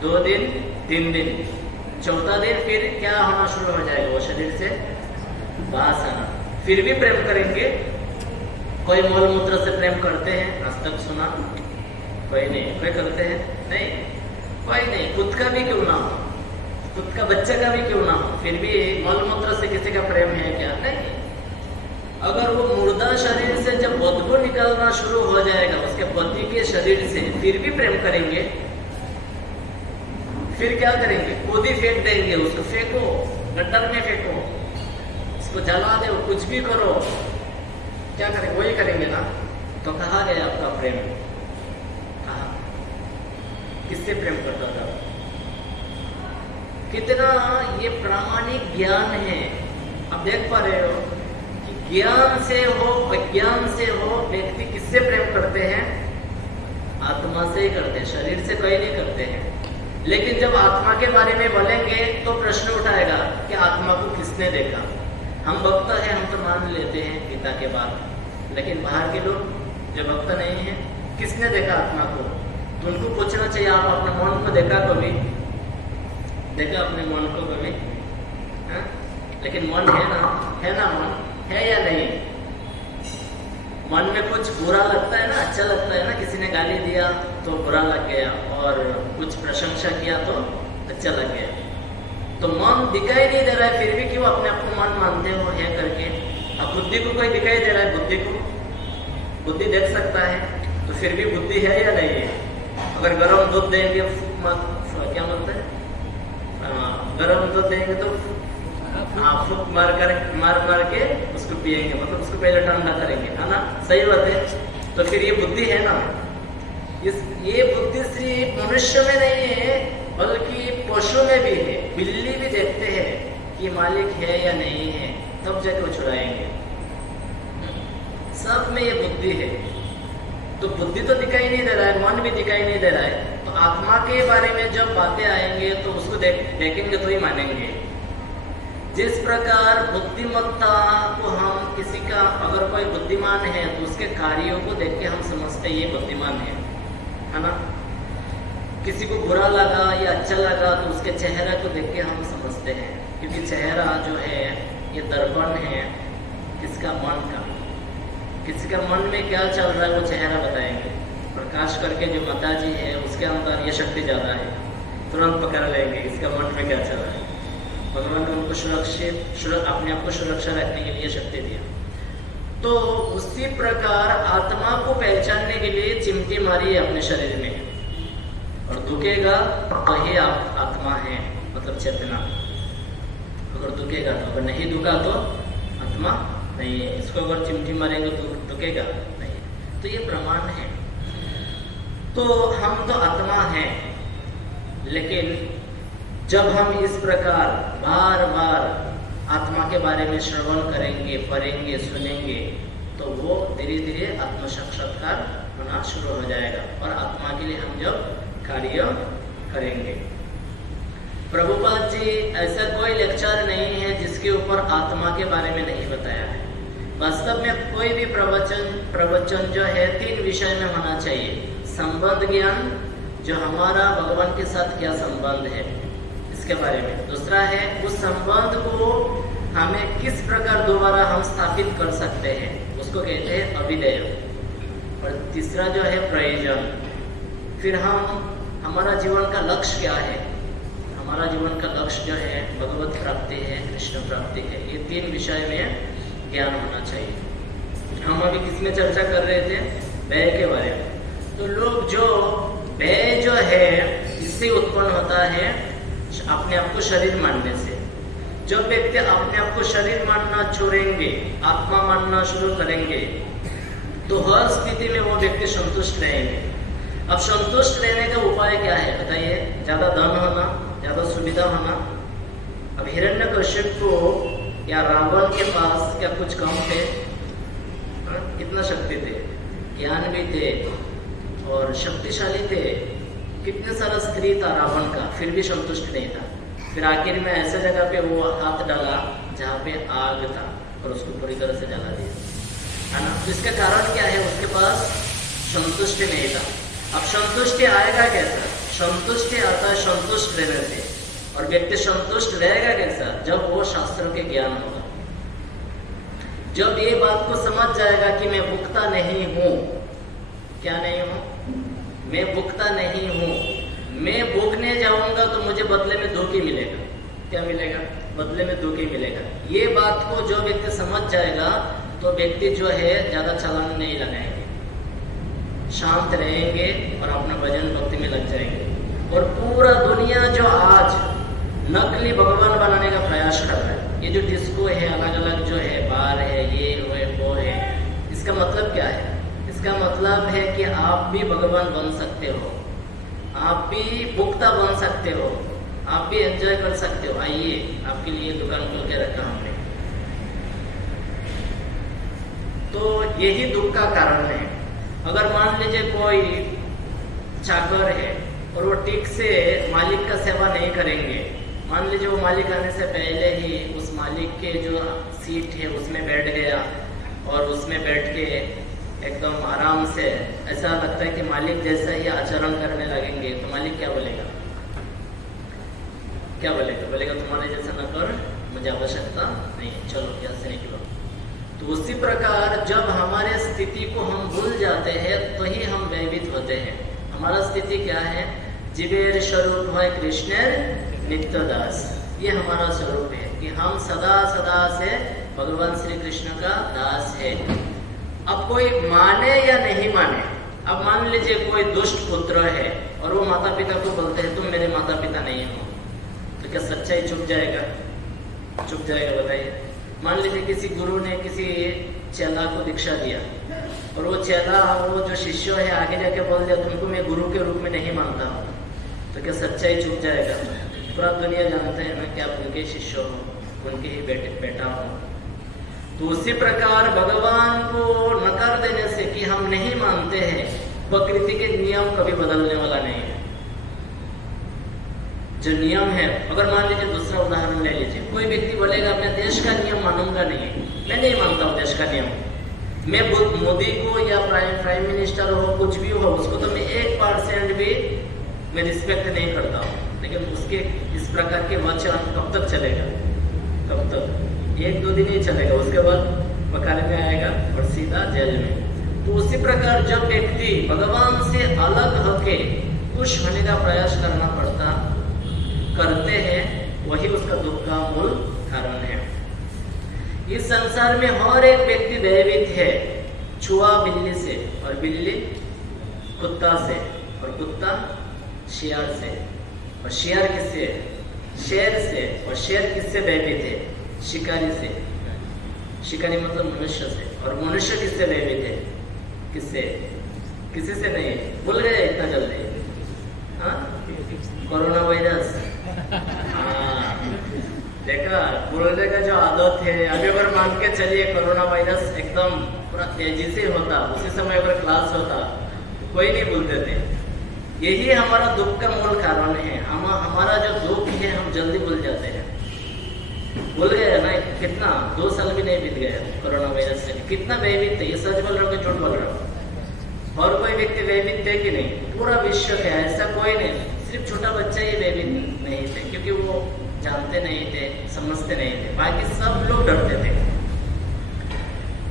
2 दिन, 3 दिन, 4था दिन फिर क्या होना शुरू हो जाएगा? वो शरीर से बाहर आना। फिर भी प्रेम करेंगे। कोई मल मूत्र से प्रेम करते हैं? आज तक सुना? कोई नहीं। कोई करते हैं? नहीं, कोई नहीं। खुद का भी क्यों ना हो, खुद का बच्चे का भी क्यों ना हो, फिर भी मल मूत्र से किसी का प्रेम है क्या? नहीं। अगर वो मुर्दा शरीर से जब बदबू निकलना शुरू हो जाएगा उसके पति के शरीर से, फिर भी प्रेम करेंगे? फिर क्या करेंगे? खुद ही फेंक देंगे उसको। फेंको, गड्ढर में फेंको, उसको जला दो, कुछ भी करो। क्या करेंगे? वही करेंगे ना। तो कहाँ गया आपका प्रेम? कहाँ? किससे प्रेम करता था? कितना ये प्रामाणिक ज्ञान है। आप देख पा रहे हो कि ज्ञान से हो अज्ञान से हो, व्यक्ति किससे प्रेम करते हैं? आत्मा से ही करते हैं, शरीर से कोई नहीं करते हैं। लेकिन जब आत्मा के बारे में बोलेंगे तो प्रश्न उठाएगा कि आत्मा को किसने देखा? हम भक्त हैं, हम तो मान लेते हैं गीता के बाद, लेकिन बाहर के लोग जो भक्त नहीं है, किसने देखा आत्मा को? तो उनको पूछना चाहिए, आप अपने मन को देखा कभी? देखा अपने मन को कभी? लेकिन मन है ना मन है या नहीं? मन में कुछ बुरा लगता है ना, अच्छा लगता है ना, किसी ने गाली दिया तो बुरा लग गया और कुछ प्रशंसा किया तो अच्छा लग गया। तो मन दिखाई नहीं दे रहा है, फिर भी क्यों अपने आप को मन मानते हो है करके? अब बुद्धि को कोई दिखाई दे रहा है, बुद्धि देख सकता है, तो फिर भी बुद्धि है या नहीं है? अगर गर्म दूध देंगे क्या बोलते हैं, गर्म दूध देंगे तो फूक मार के उसको पिएंगे, मतलब उसको पहले ठंडा करेंगे, है ना? सही बात है। तो फिर ये बुद्धि है ना, ये बुद्धि सिर्फ मनुष्य में नहीं है बल्कि पशु में भी है। बिल्ली भी देखते हैं कि मालिक है या नहीं है, तब जाके वो चुराएंगे। सब में ये बुद्धि है। तो बुद्धि तो दिखाई नहीं दे रहा है, मन भी दिखाई नहीं दे रहा है, तो आत्मा के बारे में जब बातें आएंगे तो उसको देखेंगे तो ही मानेंगे। जिस प्रकार बुद्धिमत्ता को हम किसी का, अगर कोई बुद्धिमान है तो उसके कार्यों को देख के हम समझते ये बुद्धिमान है ना? किसी को बुरा लगा या अच्छा लगा तो उसके चेहरे को देख के हम समझते हैं, क्योंकि चेहरा जो है ये दर्पण है किसका? मन का। किसी का मन में क्या चल रहा है वो चेहरा बताएंगे। प्रकाश करके जो माताजी है उसके अंदर ये शक्ति ज़्यादा है, तुरंत पकड़ लेंगे इसका मन में क्या चल रहा है। भगवान ने उनको अपने आप को सुरक्षा रखने के लिए शक्ति दिया। तो उसी प्रकार आत्मा को पहचानने के लिए चिमटी मारी है अपने शरीर में, और दुखेगा तो ही आप आत्मा है, मतलब चेतना। अगर दुखेगा तो, अगर नहीं दुखा तो आत्मा नहीं है। इसको अगर चिमटी मारेंगे तो दुखेगा नहीं। तो ये प्रमाण है। तो हम तो आत्मा हैं, लेकिन जब हम इस प्रकार बार बार आत्मा के बारे में श्रवण करेंगे, पढ़ेंगे, सुनेंगे, तो वो धीरे धीरे आत्म साक्षात्कार होना शुरू हो जाएगा, और आत्मा के लिए हम जब कार्य करेंगे। प्रभुपाद जी, ऐसा कोई लेक्चर नहीं है जिसके ऊपर आत्मा के बारे में नहीं बताया है। वास्तव में कोई भी प्रवचन जो है 3 विषय में होना चाहिए। संबंध ज्ञान, जो हमारा भगवान के साथ क्या संबंध है इसके बारे में। दूसरा है उस संबंध को हमें किस प्रकार दोबारा हम स्थापित कर सकते हैं, उसको कहते हैं अभिधेय। और तीसरा जो है प्रयोजन। फिर हमारा जीवन का लक्ष्य क्या है? हमारा जीवन का लक्ष्य जो है भगवत प्राप्ति है, कृष्ण प्राप्ति है। ये 3 विषय में ज्ञान होना चाहिए। हम अभी किसमें चर्चा कर रहे थे? व्यय के बारे में। तो लोग जो व्यय जो है इससे उत्पन्न होता है अपने आप को शरीर मानने से। जब व्यक्ति अपने आप को शरीर मानना छोड़ेंगे, आत्मा मानना शुरू करेंगे, तो हर स्थिति में वो व्यक्ति संतुष्ट रहेंगे। अब संतुष्ट रहने का उपाय क्या है बताइए? ज्यादा धन होना, ज्यादा सुविधा होना। अब हिरण्यकश्यप को या रावण के पास क्या कुछ कम थे? कितना शक्ति थे, ज्ञान भी थे और शक्तिशाली थे। कितने सारा स्त्री था रावण का, फिर भी संतुष्ट नहीं था। फिर आखिर में ऐसे जगह पे वो हाथ डाला जहाँ पे आग था और उसको पूरी तरह से जला दिया, है ना? तो इसका कारण क्या है? उसके पास संतुष्टि नहीं था। अब संतुष्टि आएगा कैसा? संतुष्टि आता है संतुष्ट रहने से। और व्यक्ति संतुष्ट रहेगा कैसा? जब वो शास्त्रों के ज्ञान होगा, जब ये बात को समझ जाएगा कि मैं भुगता नहीं हूँ। क्या नहीं हूँ? मैं भुगता नहीं हूँ। मैं भोगने जाऊंगा तो मुझे बदले में दुख ही मिलेगा। क्या मिलेगा? बदले में दुख ही मिलेगा। ये बात को जो व्यक्ति समझ जाएगा तो व्यक्ति जो है ज्यादा छलांग नहीं लगाएंगे, शांत रहेंगे और अपना भजन भक्ति में लग जाएंगे। और पूरा दुनिया जो आज नकली भगवान बनाने का प्रयास कर रहा है, ये जो डिस्को है, अलग अलग जो है बार है, ये है वो है, इसका मतलब क्या है? इसका मतलब है कि आप भी भगवान बन सकते हो, आप भी भुक्ता बन सकते हो, आप भी एंजॉय कर सकते हो। आइए, आपके लिए दुकान खोल के रखा हमने। तो यही दुख का कारण है। अगर मान लीजिए कोई चाकर है और वो ठीक से मालिक का सेवा नहीं करेंगे, मान लीजिए वो मालिक आने से पहले ही उस मालिक के जो सीट है उसमें बैठ गया और उसमें बैठ के एकदम आराम से ऐसा लगता है कि मालिक जैसा ही आचरण करने लगेंगे, तो मालिक क्या बोलेगा? क्या बोलेगा? बोलेगा तुम्हारे जैसा न कर मुझे आवश्यकता नहीं है, चलो यहाँ से निकलो। तो उसी प्रकार जब हमारे स्थिति को हम भूल जाते हैं तो ही हम भयभीत होते हैं। हमारा स्थिति क्या है? जीवेर स्वरूप है कृष्णेर नित्य दास। ये हमारा स्वरूप है कि हम सदा सदा से भगवान श्री कृष्ण का दास है। अब कोई माने या नहीं माने, अब मान लीजिए कोई दुष्ट पुत्र है और वो माता पिता को बोलते हैं तुम मेरे माता पिता नहीं हो, तो क्या सच्चाई चुप जाएगा? चुप जाएगा? बताइए। मान लीजिए किसी गुरु ने किसी चेला को दीक्षा दिया और वो चेला, वो जो शिष्य है आगे जाके बोल दिया तुमको मैं गुरु के रूप में नहीं मानता हूँ, तो क्या सच्चाई चुप जाएगा? पूरा दुनिया जानते हैं ना कि आप उनके शिष्य हो, उनके ही बेटा हो। तो उसी प्रकार भगवान को नकार देने से कि हम नहीं मानते हैं, प्रकृति के नियम कभी बदलने वाला नहीं है। जो नियम है, अगर मान लीजिए दूसरा उदाहरण ले लीजिए, कोई व्यक्ति बोलेगा मैं देश का नियम मानूंगा नहीं, मैं नहीं मानता हूँ देश का नियम, मैं मोदी को या प्राइम मिनिस्टर हो कुछ भी हो उसको तो मैं 1% भी मैं रिस्पेक्ट नहीं करता हूँ, लेकिन उसके इस प्रकार के वचन कब तक चलेगा? कब तक? 1-2 दिन ही चलेगा, उसके बाद बकाले में आएगा और सीधा जेल में। तो उसी प्रकार जब व्यक्ति भगवान से अलग होके खुश होने का प्रयास करते हैं, वही उसका दुख का मूल कारण है। इस संसार में हर एक व्यक्ति भयभीत है, छुआ बिल्ली से और बिल्ली कुत्ता से और कुत्ता शेर से, और शेर किससे? शेर से। और शेर किससे भयभीत है? शिकारी से। शिकारी मतलब मनुष्य से। और मनुष्य किससे भयभीत है? किससे? किसी से नहीं। भूल गए इतना जल्दी? हाँ, कोरोना वायरस। देखा, बोलने का जो आदत है, अभी अगर मान के चलिए कोरोना वायरस एकदम पूरा तेजी से होता, उसी समय अगर क्लास होता, कोई नहीं भूलते थे। यही हमारा दुख का मूल कारण है। हमारा जो दुख है हम जल्दी भूल जाते हैं। भूल गए ना? कितना 2 साल भी नहीं बीत गया कोरोना वायरस से। कितना भयभीत थे? ये सच बोल रहा हूँ कि झूठ बोल रहा हूँ? और कोई व्यक्ति भयभीत थे कि नहीं? पूरा विश्व है, ऐसा कोई नहीं। सिर्फ छोटा बच्चा ही भयभीत नहीं थे, क्योंकि वो जानते नहीं थे, समझते नहीं थे, बाकी सब लोग डरते थे।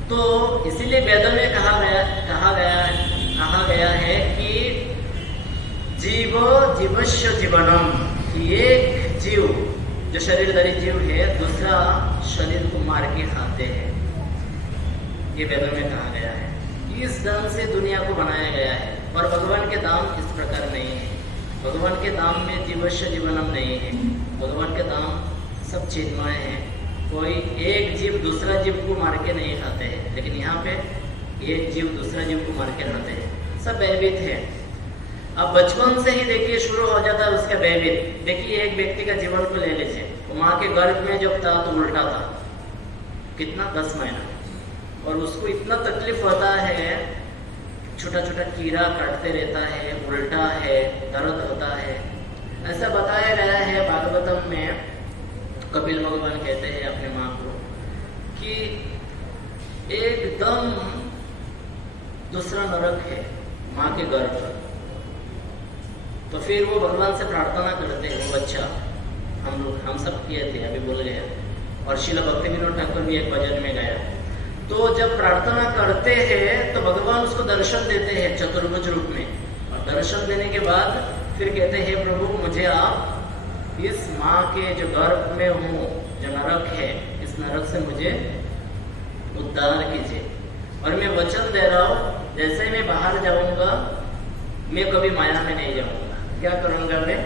तो इसीलिए वेदों में कहा गया है कि जीवो जीवस्य जीवनम, कि एक जीव जो शरीरधारी जीव है दूसरा शरीर को मार के खाते हैं। ये वेदों में कहा गया है। इस ढंग से दुनिया को बनाया गया है। और भगवान के दाम इस प्रकार नहीं है। भगवान के दाम में जीवस्य जीवनम नहीं है। भगवान के दाम सब चिन्मय है। कोई एक जीव दूसरा जीव को मार के नहीं खाते हैं, लेकिन यहाँ पे एक जीव दूसरा जीव को मार के खाते हैं। सब भयभीत है। अब बचपन से ही देखिए शुरू हो जाता है उसका भयभीत। देखिए एक व्यक्ति का जीवन को ले लीजिए, वो माँ के गर्भ में जब था तो उल्टा था, कितना 10 महीना, और उसको इतना तकलीफ होता है, छोटा छोटा कीड़ा काटते रहता है, उल्टा है, दर्द होता है। ऐसा बताया गया है भागवतम में। कपिल भगवान कहते हैं अपने माँ को कि एकदम दूसरा नरक है माँ के गर्भ पर। तो फिर वो भगवान से प्रार्थना करते हैं, वो बच्चा हम सब किए थे, अभी बोल गया। और श्रील भक्ति विनोद ठाकुर भी एक भजन में गाया। तो जब प्रार्थना करते हैं तो भगवान उसको दर्शन देते हैं चतुर्भुज रूप में, और दर्शन देने के बाद फिर कहते हैं प्रभु मुझे आप इस माँ के जो गर्भ में हूँ, जो नरक है, इस नरक से मुझे उद्धार कीजिए। और मैं वचन दे रहा हूँ जैसे ही मैं बाहर जाऊंगा मैं कभी माया में नहीं जाऊंगा। क्या करूंगा? मैं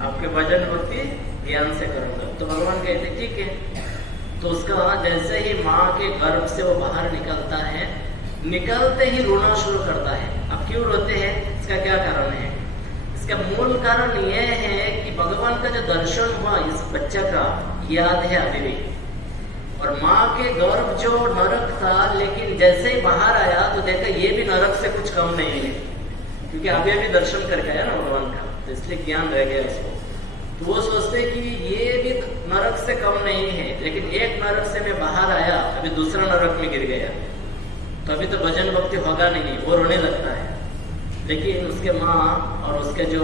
आपके भजन भक्ति ध्यान से करूंगा। तो भगवान कहते ठीक है। तो उसका जैसे ही माँ के गर्भ से वो बाहर निकलता है, निकलते ही रोना शुरू करता है। अब क्यों रोते हैं? इसका क्या कारण है? इसका मूल कारण यह है कि भगवान का जो दर्शन हुआ इस बच्चा का याद है अभी भी। और माँ के गर्भ जो नरक था, लेकिन जैसे ही बाहर आया तो देखा ये भी नरक से कुछ कम नहीं है, क्योंकि अभी अभी दर्शन करके आया ना भगवान का, तो इसलिए ज्ञान रह गया उसको। तो वो सोचते कि ये भी नरक से कम नहीं है, लेकिन एक नरक से मैं बाहर आया, अभी दूसरा नरक में गिर गया, तो अभी तो भजन भक्ति होगा नहीं। वो रोने लगता है। लेकिन उसके माँ और उसके जो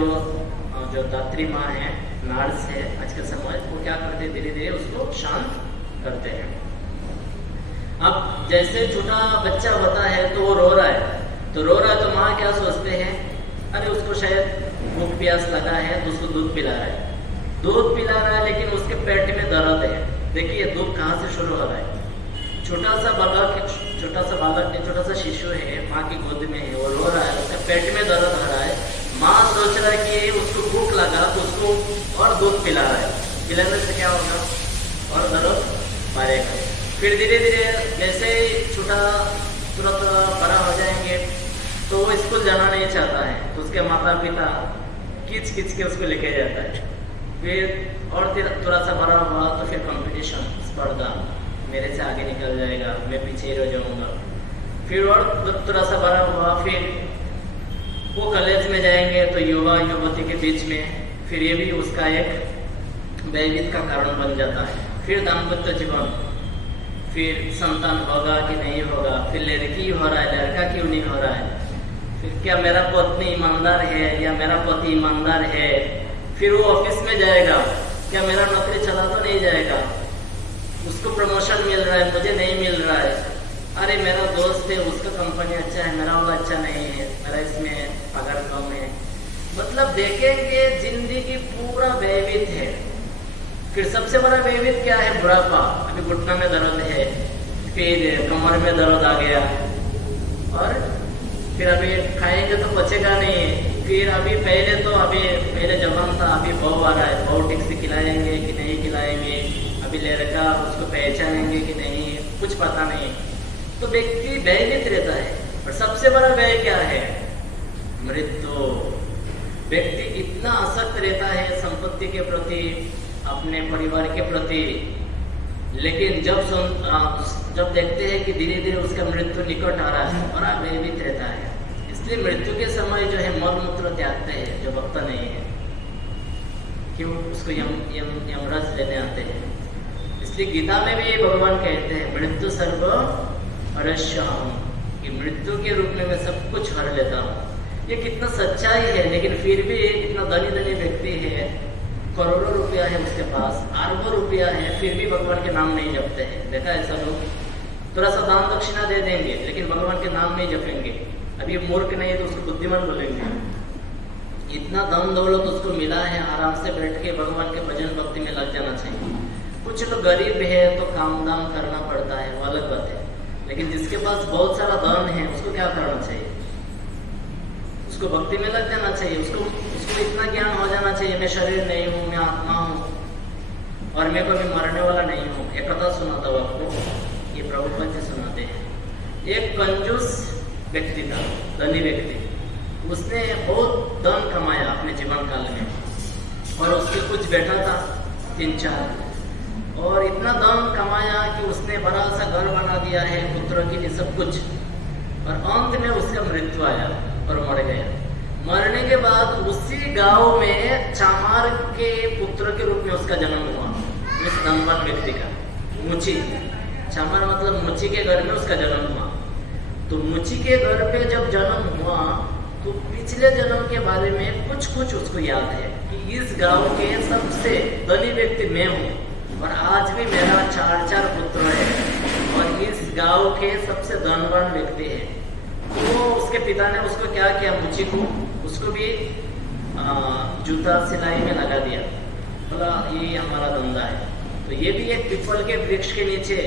दात्री माँ है नार्स है आज के समय, वो क्या करते हैं, धीरे धीरे उसको शांत करते हैं। अब जैसे छोटा बच्चा होता है तो वो रो रहा है, तो माँ क्या सोचते हैं, अरे उसको शायद भूख प्यास लगा है तो उसको दूध पिला रहा है, लेकिन उसके पेट में दर्द है। देखिए दूध कहाँ से शुरू हो रहा है, छोटा सा शिशु है, माँ की गोद में है, वो रो रहा है, उसके पेट में दर्द हो रहा है। माँ सोच रहा है कि उसको भूख लगा तो उसको और दूध पिला रहा है, पिलाने से क्या होगा, और दर्द मारेगा। फिर धीरे धीरे जैसे छोटा तुरंत बड़ा हो जाएंगे तो वो स्कूल जाना नहीं चाहता है, तो उसके माता पिता खींच के उसको लेके जाता है। फिर और थोड़ा सा बड़ा हुआ तो फिर कंपटीशन, स्पर्धा, मेरे से आगे निकल जाएगा, मैं पीछे रह जाऊंगा। फिर और थोड़ा सा बड़ा हुआ, फिर वो कॉलेज में जाएंगे तो युवा युवती के बीच में फिर ये भी उसका एक भयभीत का कारण बन जाता है। फिर दाम्पत्य जीवन, फिर संतान होगा कि नहीं होगा, फिर लड़की हो रहा है, लड़का क्यों नहीं हो रहा है, फिर क्या मेरा पत्नी ईमानदार है या मेरा पति ईमानदार है। फिर वो ऑफिस में जाएगा, क्या मेरा नौकरी चला तो नहीं जाएगा, उसको प्रमोशन मिल रहा है, मुझे नहीं मिल रहा है, अरे मेरा दोस्त है उसका कंपनी अच्छा है, मेरा वाला अच्छा नहीं है, मेरा इसमें पगार कम है। मतलब देखेंगे जिंदगी पूरा भयभीत है। फिर सबसे बड़ा भयभीत क्या है, बुढ़ापा, अभी घुटना में दर्द है, फिर कमर में दर्द आ गया, और फिर अभी खाएंगे तो पचेगा नहीं। फिर अभी पहले जवान था, अभी बहू आ रहा है, बहू ठीक से खिलाएंगे कि नहीं खिलाएंगे, अभी लड़का उसको पहचानेंगे कि नहीं, कुछ पता नहीं। तो व्यक्ति भयभीत रहता है। और सबसे बड़ा भय क्या है, मृत्यु। व्यक्ति इतना आसक्त रहता है संपत्ति के प्रति, अपने परिवार के प्रति, लेकिन जब देखते हैं कि धीरे धीरे उसका मृत्यु निकट आ रहा है, बड़ा भयभीत रहता है। इसलिए मृत्यु के समय जो है मल मूत्र त्यागते हैं, जो भक्त नहीं है, क्यों, उसको यमराज लेने आते हैं। इसलिए गीता में भी भगवान कहते हैं मृत्यु सर्व हरष्याम, कि मृत्यु के रूप में मैं सब कुछ हर लेता हूँ। ये कितना सच्चाई है, लेकिन फिर भी इतना धनी व्यक्ति है, करोड़ों रुपया है उसके पास, अरबों रुपया है, फिर भी भगवान के नाम नहीं जपते हैं। देखा ऐसा लोग, थोड़ा सा दान दक्षिणा दे देंगे लेकिन भगवान के नाम नहीं जपेंगे। अभी मूर्ख नहीं है तो उसको बुद्धिमान बोलेंगे। इतना धन दौलत उसको मिला है, आराम से बैठ के भगवान के भजन भक्ति में लग जाना चाहिए। कुछ लोग गरीब है तो काम दाम करना पड़ता है, वो अलग बात है, लेकिन जिसके पास बहुत सारा धन है उसको क्या करना चाहिए, उसको भक्ति में लग जाना चाहिए। उसको इतना ज्ञान हो जाना चाहिए, मैं शरीर नहीं हूँ, मैं आत्मा हूँ और मैं कभी मरने वाला नहीं हूँ। एक कथा सुनाता हूँ आपको, ये प्रभुपाद जी सुनाते हैं। एक कंजूस व्यक्ति था, धनी व्यक्ति, उसने बहुत धन कमाया अपने जीवन काल में, और उसके कुछ बेटा था 3-4, और इतना धन कमाया कि उसने बड़ा सा घर बना दिया है पुत्रों के लिए, सब कुछ। और अंत में उसका मृत्यु आया और मर गया। मरने के बाद उसी गांव में चामार के पुत्र के रूप में उसका जन्म हुआ, उस धनवान व्यक्ति का। मुची, चामार मतलब मुची के घर में उसका जन्म हुआ। तो मुची के घर पे जब जन्म हुआ तो पिछले जन्म के बारे में कुछ उसको याद है कि इस गांव के सबसे धनी व्यक्ति मैं हूँ, और आज भी मेरा 4 पुत्र है, और इस गांव के सबसे धनवान व्यक्ति है। तो उसके पिता ने उसको क्या किया, मुची को, उसको भी जूता सिलाई में लगा दिया, बोला ये हमारा धंधा है। तो ये भी एक पीपल के वृक्ष के नीचे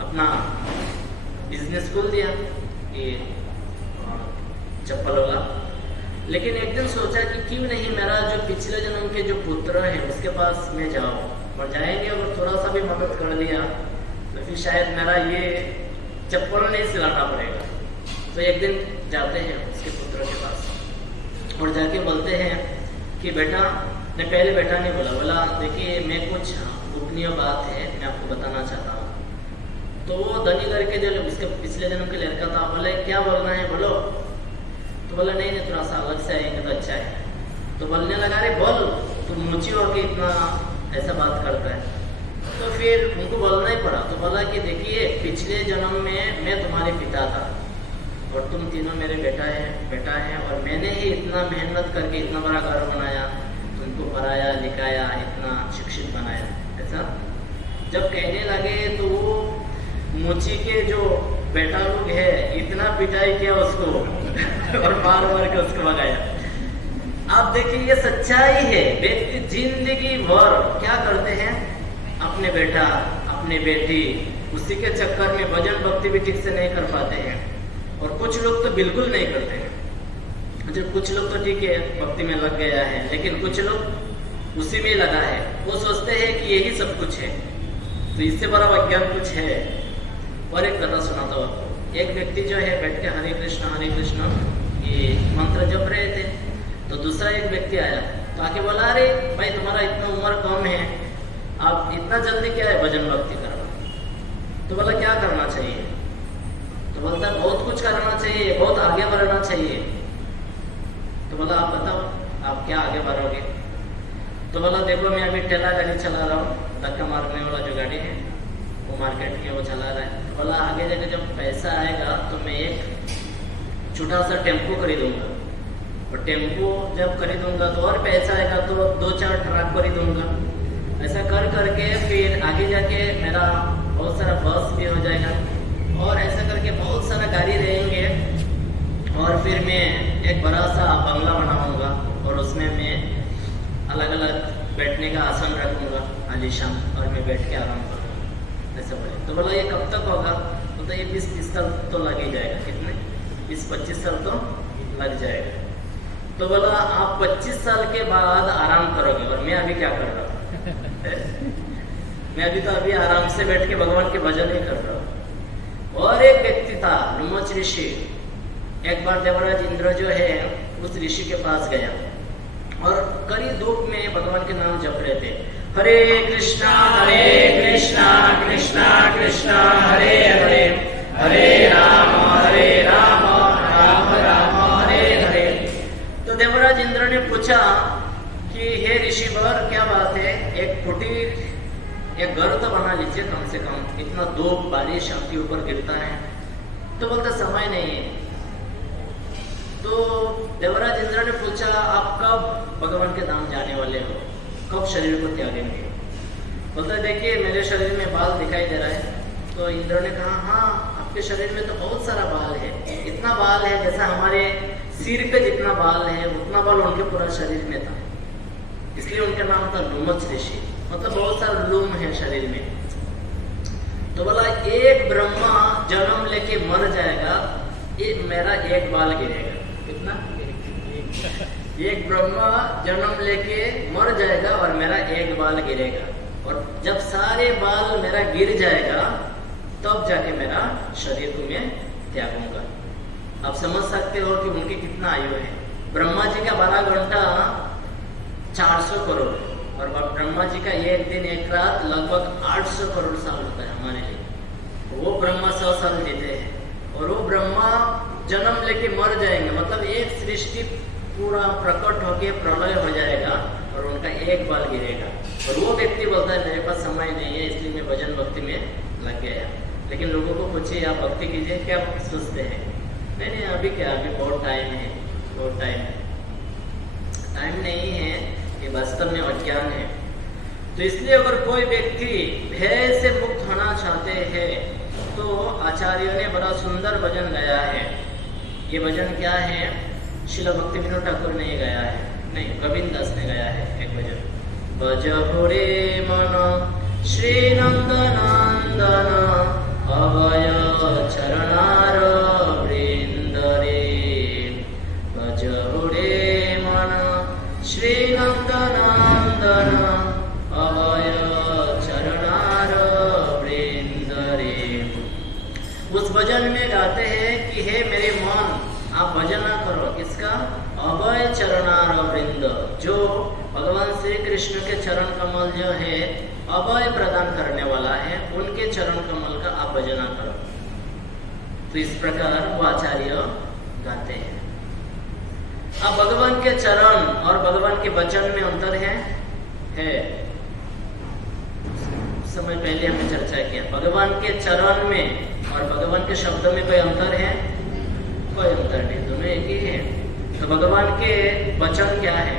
अपना बिजनेस खोल दिया, ये चप्पल वाला। लेकिन एक दिन सोचा कि क्यों नहीं मेरा जो पिछले जन्म के जो पुत्र है उसके पास मैं जाऊँ, और जाएंगे और थोड़ा सा भी मदद कर दिया तो फिर शायद मेरा ये चप्पल नहीं सिलाना पड़ेगा। तो एक दिन जाते हैं उसके पुत्र के पास और जाके बोलते हैं कि बेटा, ने पहले बेटा नहीं बोला देखिए मैं कुछ गोपनीय बात है मैं आपको बताना चाहता हूँ। तो वो धनी करके जो उसके पिछले जन्म के लड़का था, बोले क्या बोलना है बोलो। तो बोला नहीं थोड़ा सा अलग से आएंगे तो अच्छा है। तो बोलने लगा अरे बोल, तुम मुची होके इतना ऐसा बात करता है। तो फिर उनको बोलना ही पड़ा। तो बोला कि देखिए पिछले जन्म में मैं तुम्हारे पिता था और तुम तीनों मेरे बेटा है, और मैंने ही इतना मेहनत करके इतना बड़ा घर बनाया, उनको पढ़ाया लिखाया, इतना शिक्षित बनाया, ऐसा जब कहने लगे तो वो मुची के जो बेटा लोग है इतना पिटाई किया उसको और मार मार के उसको भगाया। आप देखिए ये सच्चाई है। व्यक्ति जिंदगी भर क्या करते हैं, अपने बेटा अपने बेटी उसी के चक्कर में भजन भक्ति भी ठीक से नहीं कर पाते हैं। और कुछ लोग तो बिल्कुल नहीं करते हैं। जो कुछ लोग तो ठीक है भक्ति में लग गया है, लेकिन कुछ लोग उसी में लगा है। वो सोचते हैं कि यही सब कुछ है, तो इससे बड़ा विज्ञान कुछ है। और एक कथा सुनाता हूँ आपको। एक व्यक्ति जो है बैठ के हरे कृष्ण ये मंत्र जप रहे थे, तो दूसरा एक व्यक्ति आया तो आके बोला, अरे भाई तुम्हारा इतना उम्र कम है, आप इतना जल्दी क्या है भजन भक्ति करना। तो बोला क्या करना चाहिए, तो बोलता बहुत कुछ करना चाहिए, बहुत आगे बढ़ना चाहिए। तो बोला आप बताओ आप क्या आगे बढ़ोगे। तो बोला देखो मैं अभी ठेला गाड़ी चला रहा हूँ, धक्का मारने वाला जो गाड़ी है वो मार्केट की वो चला रहा है। बोला आगे जाके जब पैसा आएगा तो मैं एक छोटा सा टेम्पो खरीदूंगा, और टेम्पो जब खरीदूंगा तो और पैसा आएगा तो 2-4 ट्रक खरीदूंगा। ऐसा कर करके फिर आगे जाके मेरा बहुत सारा बस भी हो जाएगा, और ऐसा करके बहुत सारा गाड़ी रहेंगे। और फिर मैं एक बड़ा सा बंगला बनाऊंगा और उसमें मैं अलग अलग बैठने का आसन रखूंगा आलीशान, और मैं बैठ के आराम करूँगा। ऐसा बोले। तो बोला ये कब तक होगा, तो ये 20-30 साल तो लग ही जाएगा। कितने 20-25 साल तो लग जाएगा। तो बोला आप 25 साल के बाद आराम करोगे, और मैं अभी क्या कर रहा हूँ मैं अभी तो अभी आराम से बैठ के भगवान के भजन ही कर रहा हूँ। और एक व्यक्ति था लुमच ऋषि। एक बार देवराज इंद्र जो है उस ऋषि के पास गया और कड़ी धूप में भगवान के नाम जप रहे थे। हरे कृष्णा कृष्णा कृष्णा हरे हरे, हरे राम राम राम हरे हरे। तो देवराज इंद्र ने पूछा कि हे ऋषिवर क्या बात है, एक कुटीर एक घर तो बना लीजिए कम से कम, इतना धूप बारिश आपके ऊपर गिरता है। तो बोलते समय नहीं है। तो देवराज इंद्र ने पूछा आप कब भगवान के धाम जाने वाले हो, कब शरीर को त्यागेंगे। बोलता देखिए मेरे शरीर में बाल दिखाई दे रहा है। तो इंद्र ने कहा हाँ आपके शरीर में तो बहुत सारा बाल है, इतना बाल है जैसा हमारे सिर पे जितना बाल है उतना बाल उनके पूरा शरीर में था, इसलिए उनका नाम था लुमच ऋषि। मतलब बहुत सारा लूम है शरीर में। तो बोला एक ब्रह्मा जन्म लेके मर जाएगा, ये मेरा एक बाल गिरेगा। कितना एक ब्रह्मा जन्म लेके मर जाएगा और मेरा एक बाल गिरेगा, और जब सारे बाल मेरा गिर जाएगा तब जाके मेरा शरीर को मैं त्यागूंगा। आप समझ सकते हो कि उनकी कितना आयु है। ब्रह्मा जी का 12 घंटा 400 करोड़, और ब्रह्मा जी का एक दिन एक रात लगभग 800 करोड़ साल होता है हमारे लिए। वो ब्रह्मा 100 साल जीते हैं, और वो ब्रह्मा जन्म लेके मर जाएंगे। मतलब एक सृष्टि पूरा प्रकट होके प्रलय हो जाएगा और उनका एक बाल गिरेगा। और वो व्यक्ति बोलता है मेरे पास समय नहीं है, इसलिए मैं भजन भक्ति में लग गया। लेकिन लोगों को पूछिए आप भक्ति कीजिए, क्या सोचते हैं, नहीं अभी क्या, अभी बहुत टाइम है, बहुत टाइम नहीं है। ये वास्तव में अज्ञान है। तो इसलिए अगर कोई व्यक्ति भय से मुक्त होना चाहते हैं तो आचार्यों ने बड़ा सुंदर भजन गाया है। ये भजन क्या है, श्रील भक्ति विनोद ठाकुर ने गाया है, नहीं गोविंद दास ने गाया है एक भजन। भज रे मन श्री नंदनंदन अभय चरणार वृंद रे, भज रे मन श्री नंदनंदन अभय चरणार वृंद रे। उस भजन में गाते हैं कि हे मेरे मन आप भजन ना करो, किसका, अभय चरणार वृंद, जो भगवान श्री कृष्ण के चरण कमल जो है अभय प्रदान करने वाला है, उनके चरण कमल का आप भजन ना करो। तो इस प्रकार वो आचार्य गाते हैं। अब भगवान के चरण और भगवान के वचन में अंतर है समय पहले हमने चर्चा किया। भगवान के चरण में और भगवान के शब्दों में कोई अंतर है, कोई अंतर नहीं, दोनों एक ही है। तो भगवान के वचन क्या है,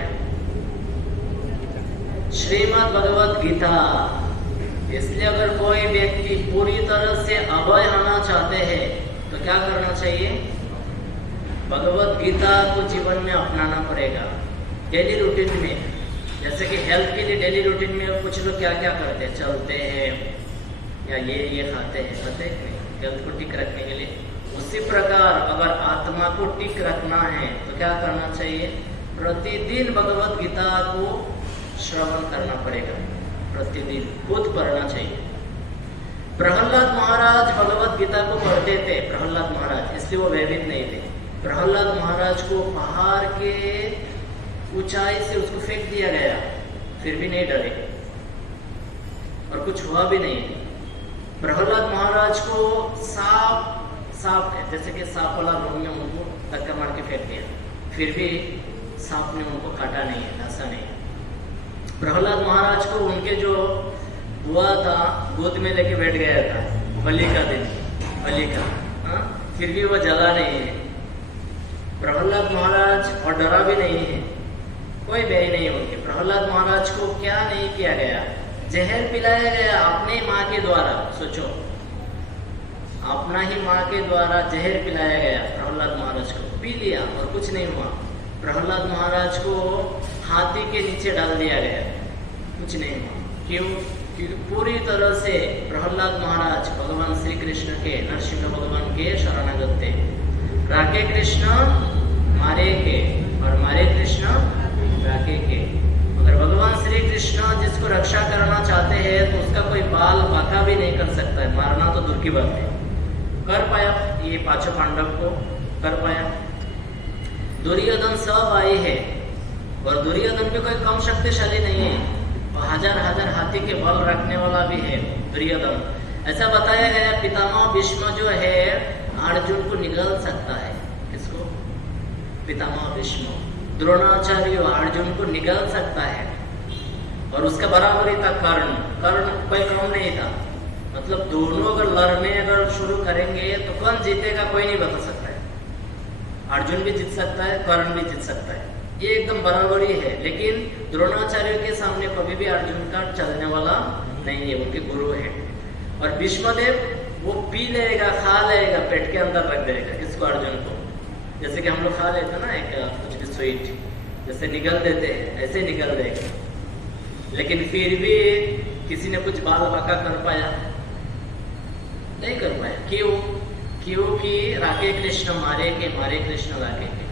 श्रीमद् भगवत गीता। इसलिए अगर कोई व्यक्ति पूरी तरह से अभय होना चाहते हैं तो क्या करना चाहिए? भगवत गीता को जीवन में अपनाना पड़ेगा। डेली रूटीन में, जैसे कि हेल्थ के लिए डेली रूटीन में कुछ लोग क्या क्या करते हैं, चलते हैं या ये खाते हैं, हेल्थ को ठीक रखने के लिए। उसी प्रकार अगर आत्मा को ठीक रखना है तो क्या करना चाहिए? प्रतिदिन भगवत गीता को श्रवण करना पड़ेगा, प्रतिदिन खुद पढ़ना चाहिए। प्रहलाद महाराज भगवत गीता को पढ़ते थे। प्रहलाद महाराज, इसलिए वो भयभीत नहीं थे। प्रहलाद महाराज को पहाड़ के ऊंचाई से उसको फेंक दिया गया, फिर भी नहीं डरे और कुछ हुआ भी नहीं। प्रहलाद महाराज को सांप है, जैसे कि सांप वाला रूम में उनको धक्का मार के फेंक दिया, फिर भी सांप ने उनको काटा नहीं है, ऐसा नहीं। प्रहलाद महाराज को उनके जो हुआ था गोद में लेके बैठ गया था बलि का दिन, बलि का, फिर भी वो जला नहीं है। प्रहलाद महाराज और डरा भी नहीं है, कोई भय नहीं उनके। प्रहलाद महाराज को क्या नहीं किया गया? जहर पिलाया गया अपने माँ के द्वारा। सोचो, अपना ही माँ के द्वारा जहर पिलाया गया प्रहलाद महाराज को, पी लिया और कुछ नहीं हुआ। प्रहलाद महाराज को हाथी के नीचे डाल दिया गया, कुछ नहीं हुआ। क्यों? क्योंकि पूरी तरह से प्रहलाद महाराज भगवान श्री कृष्ण के, नरसिंह भगवान के शरणागत थे। राके कृष्ण मारे के और मारे कृष्ण राके के। अगर भगवान श्री कृष्ण जिसको रक्षा करना चाहते हैं तो उसका कोई बाल बाका भी नहीं कर सकता है, मारना तो दूर की बात है। कर पाया ये पांचों पांडव को, कर पाया। दुर्योधन सब आए हैं और दुर्योधन भी कोई कम शक्तिशाली नहीं है, हजार हजार हाथी के बल रखने वाला भी है दुर्योधन। ऐसा बताया गया पितामह भीष्म जो है अर्जुन को निगल सकता है। किसको? पितामह भीष्म। द्रोणाचार्य अर्जुन को निगल सकता है और उसका बराबरी था कर्ण। कर्ण कोई कम नहीं था। मतलब दोनों अगर लड़ने अगर शुरू करेंगे तो कौन जीतेगा कोई नहीं बता सकता है। अर्जुन भी जीत सकता है, कर्ण भी जीत सकता है, ये एकदम बराबरी है। लेकिन द्रोणाचार्य के सामने कभी भी अर्जुन का चलने वाला नहीं है, उनके गुरु है। और भीष्मदेव वो पी लेगा, खा लेगा, पेट के अंदर रख देगा। किसको? अर्जुन को। जैसे कि हम लोग खा लेते ना एक कुछ भी स्वीट, जैसे निगल देते हैं, ऐसे निगल देगा। लेकिन फिर भी किसी ने कुछ बाल बाका कर पाया? नहीं कर पाया। क्यों? क्योंकि राके कृष्ण मारे के, मारे कृष्ण राके के।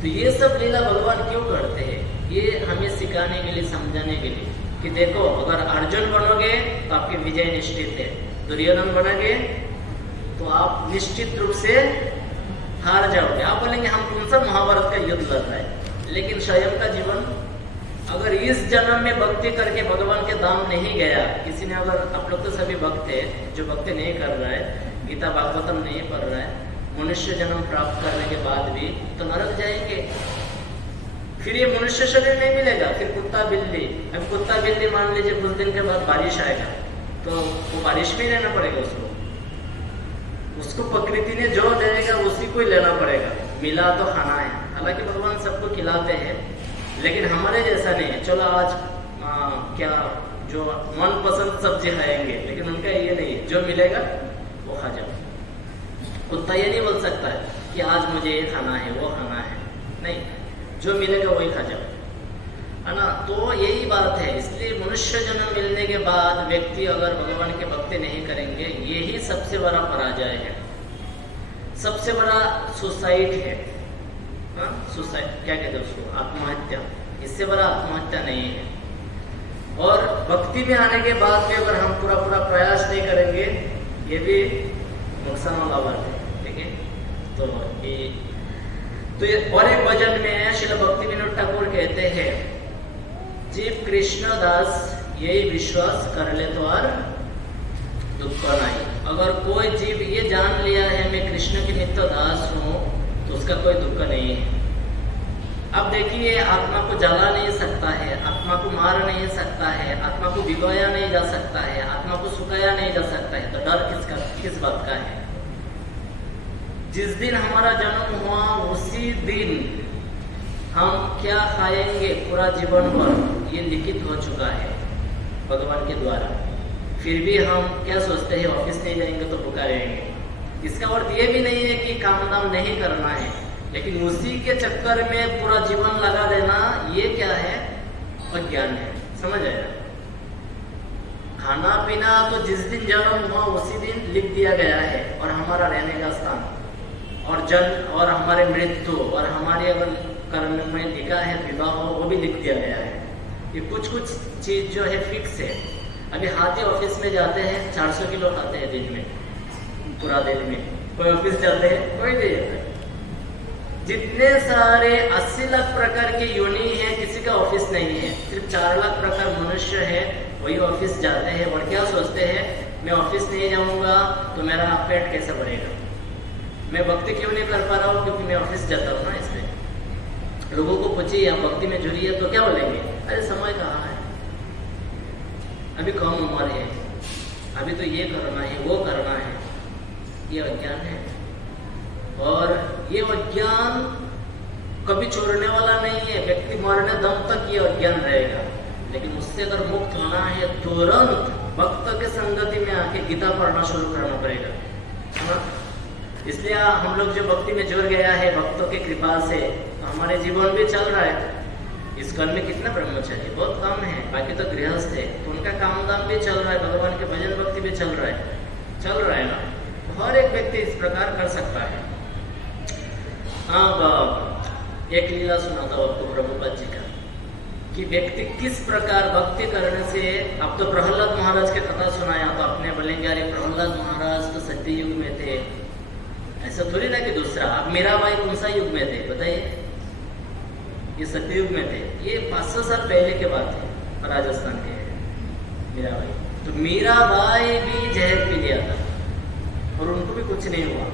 तो ये सब लीला भगवान क्यों करते हैं? ये हमें सिखाने के लिए, समझाने के लिए कि देखो अगर अर्जुन बनोगे तो आपकी विजय निश्चित है, दुर्योधन बनोगे तो आप निश्चित रूप से हार जाओगे। आप बोलेंगे हम कौन सा महाभारत का युद्ध लड़ रहे हैं, लेकिन स्वयं का जीवन अगर इस जन्म में भक्ति करके भगवान के धाम नहीं गया, किसी ने अगर, आप लोग तो सभी भक्त है, जो भक्ति नहीं कर रहा है, गीता भागवतम नहीं पढ़ रहा है, मनुष्य जन्म प्राप्त करने के बाद भी तो नरक जाएंगे। फिर ये मनुष्य शरीर नहीं मिलेगा, फिर कुत्ता बिल्ली। अब कुत्ता बिल्ली मान लीजिए कुछ दिन के बाद बारिश आएगा तो वो बारिश में रहना पड़ेगा उसको प्रकृति ने जो देगा उसी को ही लेना पड़ेगा। मिला तो खाना है, हालांकि भगवान सबको खिलाते हैं, लेकिन हमारे जैसा नहीं है। चलो आज क्या जो मन पसंद सब्जी खाएंगे, लेकिन उनका ये नहीं है, जो मिलेगा वो खा जाओ। कुत्ता ये नहीं बोल सकता है कि आज मुझे ये खाना है, वो खाना है, नहीं, जो मिलेगा वही खा जाओ, है ना। तो यही बात है। इसलिए मनुष्य जन्म मिलने के बाद व्यक्ति अगर भगवान के भक्ति नहीं करेंगे, यही सबसे बड़ा पराजय है, सबसे बड़ा सुसाइड है। सुसाइड क्या कहते हैं उसको? आत्महत्या। इससे बड़ा आत्महत्या नहीं है। और भक्ति में आने के बाद भी अगर हम पूरा प्रयास नहीं करेंगे, ये भी नुकसान वाला बात है, ठीक है। तो ये और एक भजन में श्रील भक्ति विनोद ठाकुर कहते हैं, जीव कृष्ण दास यही विश्वास कर ले तो और दुख नहीं। अगर कोई जीव ये जान लिया है मैं कृष्ण के नित्य दास हूँ, तो उसका कोई दुख नहीं है। अब देखिए, आत्मा को जला नहीं सकता है, आत्मा को मार नहीं सकता है, आत्मा को भिगोया नहीं जा सकता है, आत्मा को सुखाया नहीं जा सकता है, तो डर किस बात का है? जिस दिन हमारा जन्म हुआ उसी दिन हम क्या खाएंगे पूरा जीवन भर, ये लिखित हो चुका है भगवान के द्वारा, फिर भी हम क्या सोचते हैं ऑफिस नहीं जाएंगे तो भूखा रहेंगे। इसका अर्थ ये भी नहीं है कि काम दाम नहीं करना है, लेकिन उसी के चक्कर में पूरा जीवन लगा देना, ये क्या है? अज्ञान है। समझ आया? खाना पीना तो जिस दिन जन्म हुआ उसी दिन लिख दिया गया है, और हमारा रहने का स्थान और जन्म और हमारे मृत्यु और हमारे अगर कर्म में लिखा है विवाह वो भी लिख दिया गया है। ये कुछ चीज जो है फिक्स है। अभी हाथी ऑफिस में जाते हैं, 400 किलो खाते हैं दिन में, पूरा दिन में। कोई ऑफिस जाते हैं? कोई नहीं जाता है। जितने सारे 80 लाख प्रकार के योनि है, किसी का ऑफिस नहीं है। सिर्फ 4 लाख प्रकार मनुष्य है, वही ऑफिस जाते हैं और क्या सोचते हैं, मैं ऑफिस नहीं जाऊंगा तो मेरा पेट कैसे भरेगा, मैं भक्ति क्यों नहीं कर पा रहा हूँ, क्योंकि मैं ऑफिस जाता हूँ ना। इसलिए लोगों को पूछिए आप भक्ति में जुड़ी है तो क्या बोलेंगे? अरे समय कहाँ है, अभी कम उम्र है, अभी तो ये करना है वो करना है। ये अज्ञान है, और ये अज्ञान कभी छोड़ने वाला नहीं है। व्यक्ति मरने दम तक ये अज्ञान रहेगा, लेकिन उससे अगर मुक्त होना है तुरंत भक्त के संगति में आके गीता पढ़ना शुरू करना पड़ेगा। इसलिए हम लोग जो भक्ति में जुड़ गया है भक्तों की कृपा से, तो हमारे जीवन भी चल रहा है। इस काल में कितना ब्रह्मचारी बहुत कम है, बाकी तो गृहस्थ है, तो उनका काम दाम भी चल रहा है, भगवान के भजन भक्ति भी चल रहा है ना। तो हर एक व्यक्ति इस प्रकार कर सकता है। अब एक लीला सुनाता हूँ आपको प्रभुपाद जी का, कि व्यक्ति किस प्रकार भक्ति करने से। अब तो प्रहलाद महाराज की कथा सुनाया तो अपने बोलेंगे अरे प्रहलाद महाराज तो सत्य युग में थे, ऐसा थोड़ी ना कि दूसरा। अब मीराबाई कौन सा युग में थे बताइए? ये सत्ययुग में थे। ये 500 साल पहले के बात है, राजस्थान के मीराबाई। तो मीराबाई भी जहर पी लिया था और उनको भी कुछ नहीं हुआ।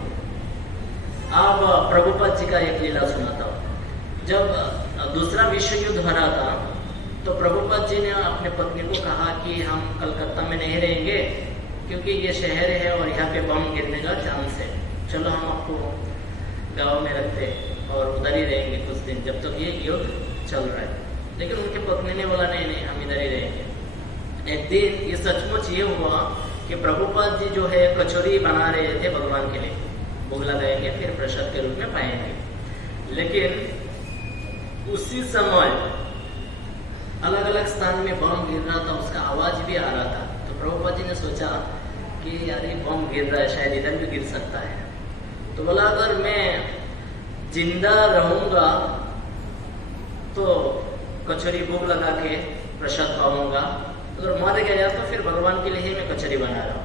अब प्रभुपाद जी का एक लीला सुनाता हूँ। जब दूसरा विश्व युद्ध हो रहा था तो प्रभुपाद जी ने अपने पत्नी को कहा कि हम कलकत्ता में नहीं रहेंगे क्योंकि ये शहर है और यहाँ पे बम गिरने का चांस है, चलो हम आपको गांव में रखते और उधर ही रहेंगे कुछ दिन जब तक ये युद्ध चल रहा है। लेकिन उनकी पत्नी ने बोला नहीं हम इधर ही रहेंगे। एक दिन ये सचमुच ये हुआ कि प्रभुपाद जी जो है कचौरी बना रहे थे भगवान के लिए, भोग लगाएंगे फिर प्रसाद के रूप में पाएंगे। लेकिन उसी समय अलग अलग स्थान में बम गिर रहा था, उसका आवाज भी आ रहा था। तो प्रभुपाद जी ने सोचा कि यार ये बम गिर रहा है, शायद इधर भी गिर सकता है। तो बोला अगर मैं जिंदा रहूंगा तो कचौरी भोग लगा के प्रसाद पाऊंगा, अगर मर गया तो फिर भगवान के लिए ही मैं कचौरी बना रहा हूँ।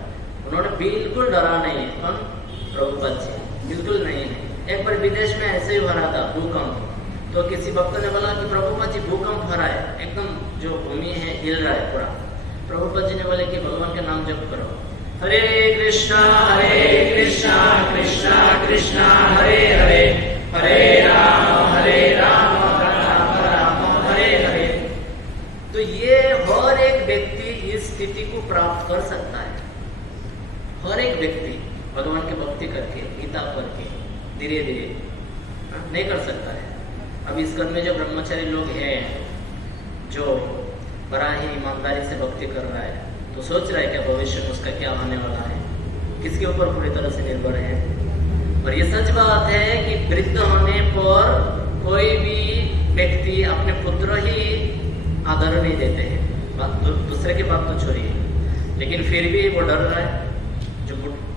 उन्होंने बिल्कुल डरा नहीं है। कौन? प्रभुपाद जी बिल्कुल नहीं है। एक बार विदेश में ऐसे ही हो रहा था भूकंप, तो किसी भक्त ने बोला कि प्रभुपाद जी भूकंप हो रहा है, एकदम जो भूमि है हिल रहा है पूरा। प्रभुपाद जी ने बोले कि भगवान के नाम जप करो, हरे कृष्णा कृष्णा कृष्णा हरे हरे, हरे राम राम राम हरे हरे। तो ये हर एक व्यक्ति इस स्थिति को प्राप्त कर सकता है। हर एक व्यक्ति भगवान की भक्ति करके, गीता करके धीरे धीरे नहीं कर सकता है। अब इस घर में जो ब्रह्मचारी लोग हैं, जो बड़ा ही ईमानदारी से भक्ति कर रहा है, तो सोच रहा है क्या भविष्य में उसका क्या होने वाला है, किसके ऊपर पूरी तरह से निर्भर है। और ये सच बात है कि वृद्ध होने पर कोई भी व्यक्ति अपने पुत्र ही आदर नहीं देते हैं, दूसरे की बात तो छोड़िए, लेकिन फिर भी वो डर रहा है। जो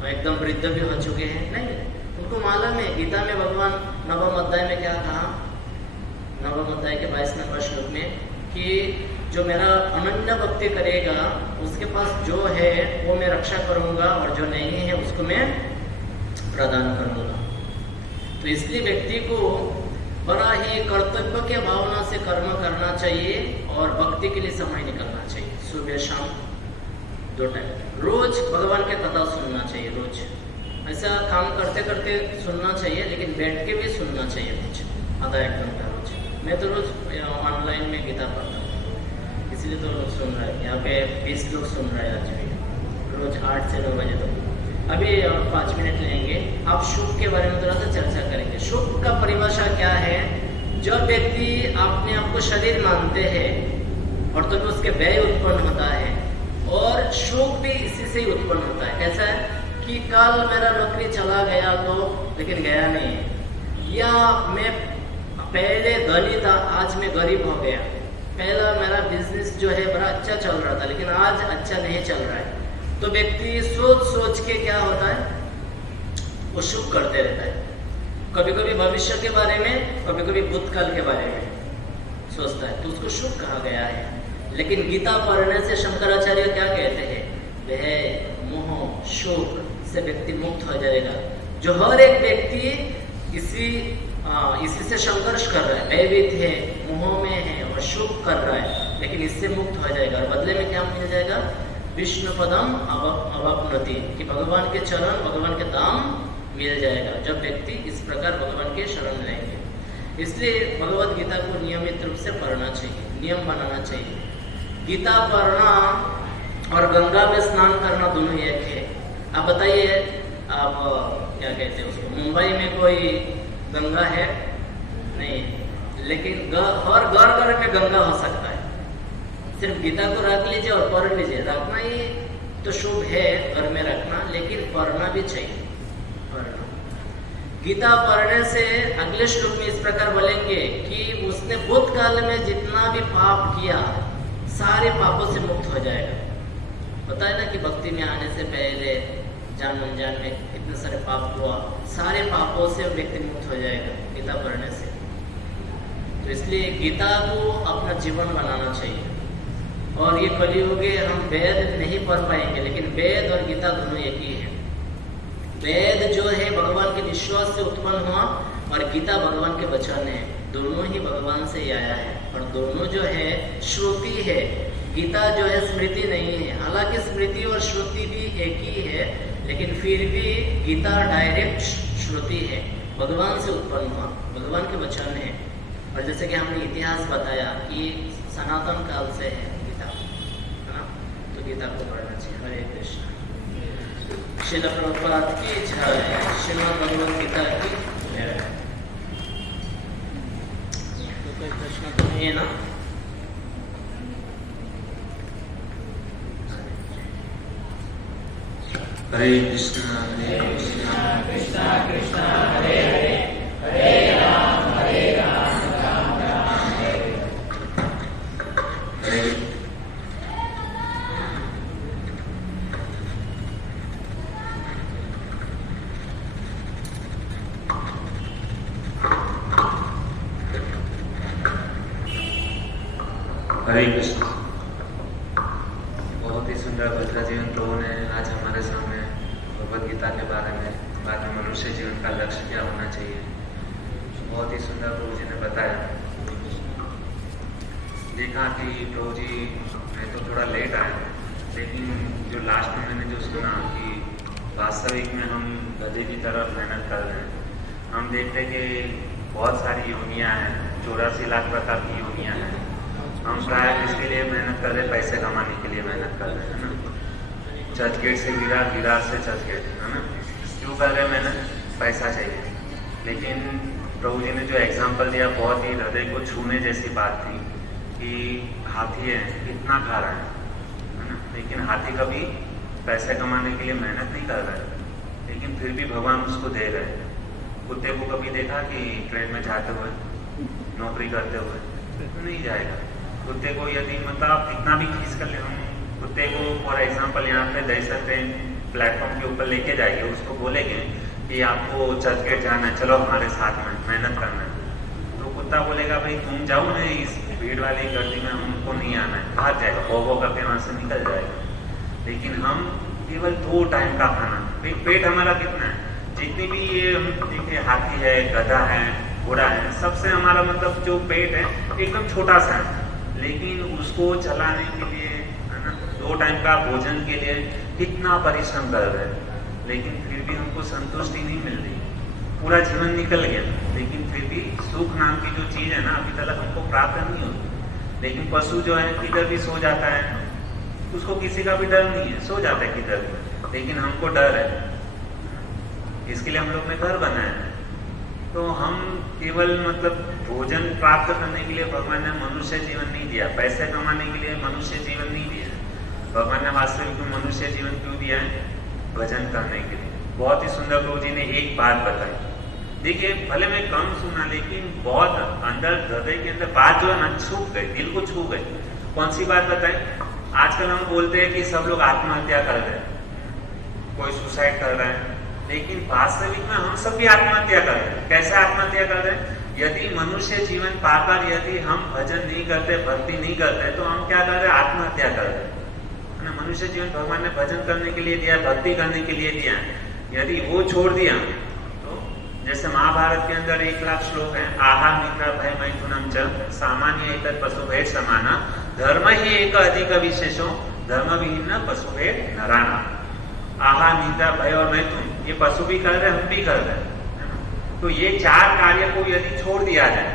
एकदम वृद्ध भी हो चुके हैं, नहीं, उनको मालूम है गीता में भगवान नवम अध्याय में क्या कहा, नवम अध्याय के 22 नंबर श्लोक में, कि जो मेरा अनन्य भक्ति करेगा उसके पास जो है वो मैं रक्षा करूंगा और जो नहीं है उसको मैं प्रदान कर दूंगा। तो इसलिए व्यक्ति को बड़ा ही कर्तव्य के भावना से कर्म करना चाहिए और भक्ति के लिए समय निकालना चाहिए। सुबह शाम 2 टाइम रोज भगवान के कथा सुनना चाहिए। रोज ऐसा काम करते करते सुनना चाहिए, लेकिन बैठ के भी सुनना चाहिए कुछ आधा 1 घंटा रोज। मैं तो रोज ऑनलाइन में गीता पढ़ता हूँ, इसलिए तो लोग सुन रहे हैं। यहाँ पे 20 लोग सुन रहे हैं आज भी, रोज 8 से 9 बजे तक। अभी 5 मिनट लेंगे, आप सुख के बारे में थोड़ा सा चर्चा करेंगे। सुख का परिभाषा क्या है? जब व्यक्ति अपने आप को शरीर मानते हैं और तो उसके व्यय उत्पन्न होता है, और शोक भी इसी से ही उत्पन्न होता है। कैसा है कि कल मेरा नौकरी चला गया तो, लेकिन गया नहीं, या मैं पहले धनी था आज मैं गरीब हो गया, पहला मेरा बिजनेस जो है बड़ा अच्छा चल रहा था लेकिन आज अच्छा नहीं चल रहा है, तो व्यक्ति सोच सोच के क्या होता है, वो शुभ करते रहता है। कभी कभी भविष्य के बारे में, कभी कभी भूतकाल के बारे में सोचता है, तो उसको शुभ कहा गया है। लेकिन गीता पढ़ने से शंकराचार्य क्या कहते हैं, वह मोह शोक से व्यक्ति मुक्त हो जाएगा। जो हर एक व्यक्ति इसी से संघर्ष कर रहा है, भयभीत है, मोह में है और शोक कर रहा है, लेकिन इससे मुक्त हो जाएगा। और बदले में क्या मिल जाएगा, विष्णु पदम अवाप्नोति, कि भगवान के चरण, भगवान के धाम मिल जाएगा जब व्यक्ति इस प्रकार भगवान के शरण लेंगे। इसलिए भगवत गीता को नियमित रूप से पढ़ना चाहिए, नियम बनाना चाहिए। गीता पढ़ना और गंगा में स्नान करना दोनों एक है। आप बताइए, आप क्या कहते हैं उसको, मुंबई में कोई गंगा है नहीं, लेकिन हर घर में गंगा हो सकता है। सिर्फ गीता को रख लीजिए और पढ़ लीजिए, रखना ही तो शुभ है घर में रखना, लेकिन पढ़ना भी चाहिए। गीता पढ़ने से अगले श्लोक में इस प्रकार बोलेंगे कि उसने भूतकाल में जितना भी पाप किया सारे पापों से मुक्त हो जाएगा। पता है ना कि भक्ति में आने से पहले जान अनजान में इतने सारे पाप हुआ, सारे पापों से व्यक्ति मुक्त हो जाएगा गीता पढ़ने से। तो इसलिए गीता को अपना जीवन बनाना चाहिए। और ये कलयुग हम वेद नहीं पढ़ पाएंगे, लेकिन वेद और गीता दोनों एक ही है। वेद जो है भगवान के विश्वास से उत्पन्न हुआ और गीता भगवान के वचन है, दोनों ही भगवान से ही आया है। और दोनों जो है श्रुति है, गीता जो है स्मृति नहीं है। हालांकि स्मृति और श्रुति भी एक ही है, लेकिन फिर भी गीता डायरेक्ट श्रुति है, भगवान से उत्पन्न हुआ, भगवान के वचन है। और जैसे कि हमने इतिहास बताया कि सनातन काल से है गीता, है ना, तो गीता को पढ़ना चाहिए। हरे कृष्ण। श्रील प्रभुपाद की जय, श्रीमद् भगवद गीता की जय। तो कोई प्रश्न ये ना हरे कृष्णा कृष्णा कृष्णा हरे हरे, हरे राम राम राम हरे। हरे हरे कृष्ण। बहुत ही सुंदर भद्रा जीवन प्रभु ने आज हमारे सामने भगवद गीता के बारे में, बाद में मनुष्य जीवन का लक्ष्य क्या होना चाहिए, बहुत ही सुंदर प्रभु जी ने बताया। देखा कि प्रभु जी मैं तो थोड़ा लेट आया, लेकिन जो लास्ट में मैंने जो सुना कि वास्तविक में हम गधे की तरफ मेहनत कर रहे हैं। हम देखते कि बहुत सारी योनियाँ हैं, 84 लाख प्रकार की योनियाँ हैं। हम शायद इसके लिए मेहनत कर रहे हैं, पैसे कमाने के लिए मेहनत कर रहे हैं, है ना। चर्चगेट से विराट, विराट से चर्चगेट, है ना। क्यों कर रहे हैं मेहनत, पैसा चाहिए। लेकिन प्रभु जी ने जो एग्जाम्पल दिया बहुत ही हृदय को छूने जैसी बात थी कि हाथी है, कितना खा रहा है ना, लेकिन हाथी कभी पैसे कमाने के लिए मेहनत नहीं कर रहा है, लेकिन फिर भी भगवान उसको दे रहे हैं। कुत्ते को कभी देखा कि ट्रेन में जाते हुए, नौकरी करते हुए, नहीं जाएगा। कुत्ते को यदि मतलब आप कितना भी खींच कर ले, हम कुत्ते को फॉर एग्जाम्पल यहाँ पे दही ट्रेन प्लेटफॉर्म के ऊपर लेके जाएंगे, उसको बोलेंगे कि आपको चर्चगेट जाना है, चलो हमारे साथ में मेहनत करना है, तो कुत्ता बोलेगा भाई तुम जाओ ना, इस भीड़ वाली गर्दी में हमको नहीं आना है, भाग जाएगा, भोगो करके वहाँ से निकल जाएगा। लेकिन हम केवल 2 टाइम का खाना, पेट हमारा कितना है, जितनी भी ये हम देखिए हाथी है, गधा है, घोड़ा है, सबसे हमारा मतलब जो पेट है एकदम छोटा सा है, लेकिन उसको चलाने के लिए, है ना, 2 टाइम का भोजन के लिए कितना परिश्रम कर रहे हैं, लेकिन फिर भी हमको संतुष्टि नहीं मिल रही। पूरा जीवन निकल गया, लेकिन फिर भी सुख नाम की जो चीज़ है ना, अभी तक हमको प्राप्त नहीं होती। लेकिन पशु जो है किधर भी सो जाता है, उसको किसी का भी डर नहीं है, सो जाता है किधर भी, लेकिन हमको डर है। इसके लिए हम लोग ने घर बनाया है, तो हम केवल मतलब भोजन प्राप्त करने के लिए भगवान ने मनुष्य जीवन नहीं दिया, पैसे कमाने के लिए मनुष्य जीवन नहीं दिया। भगवान ने वास्तविक में मनुष्य जीवन क्यों दिया है? भजन करने के लिए। बहुत ही सुंदर प्रभु जी ने एक बात बताई। देखिए, भले मैं कम सुना, लेकिन बहुत अंदर हृदय के अंदर बात जो है ना छू गई, दिल को छू गई। कौन सी बात बताई? आजकल हम बोलते हैं कि सब लोग आत्महत्या कर रहे हैं, कोई सुसाइड कर रहा है, लेकिन वास्तविक में हम सब भी आत्महत्या कर रहे हैं। कैसे आत्महत्या कर रहे हैं? यदि मनुष्य जीवन पाकर यदि हम भजन नहीं करते, भक्ति नहीं करते, तो हम क्या कर रहे हैं? आत्महत्या कर रहे हैं। मनुष्य जीवन भगवान ने भजन करने के लिए दिया, भक्ति करने के लिए दिया। यदि वो छोड़ दिया तो जैसे महाभारत के अंदर 1,00,000 श्लोक है, आहा मित्र भय मैथुनम च सामान्य एतत् पशुभेद समाना धर्म ही एक अधिक विशेषो धर्म विहीन पशुभेद नराना। आहा निद्रा भय और मैथुन, ये पशु भी कर रहे हैं, हम भी कर रहे हैं। तो ये चार कार्य को यदि छोड़ दिया जाए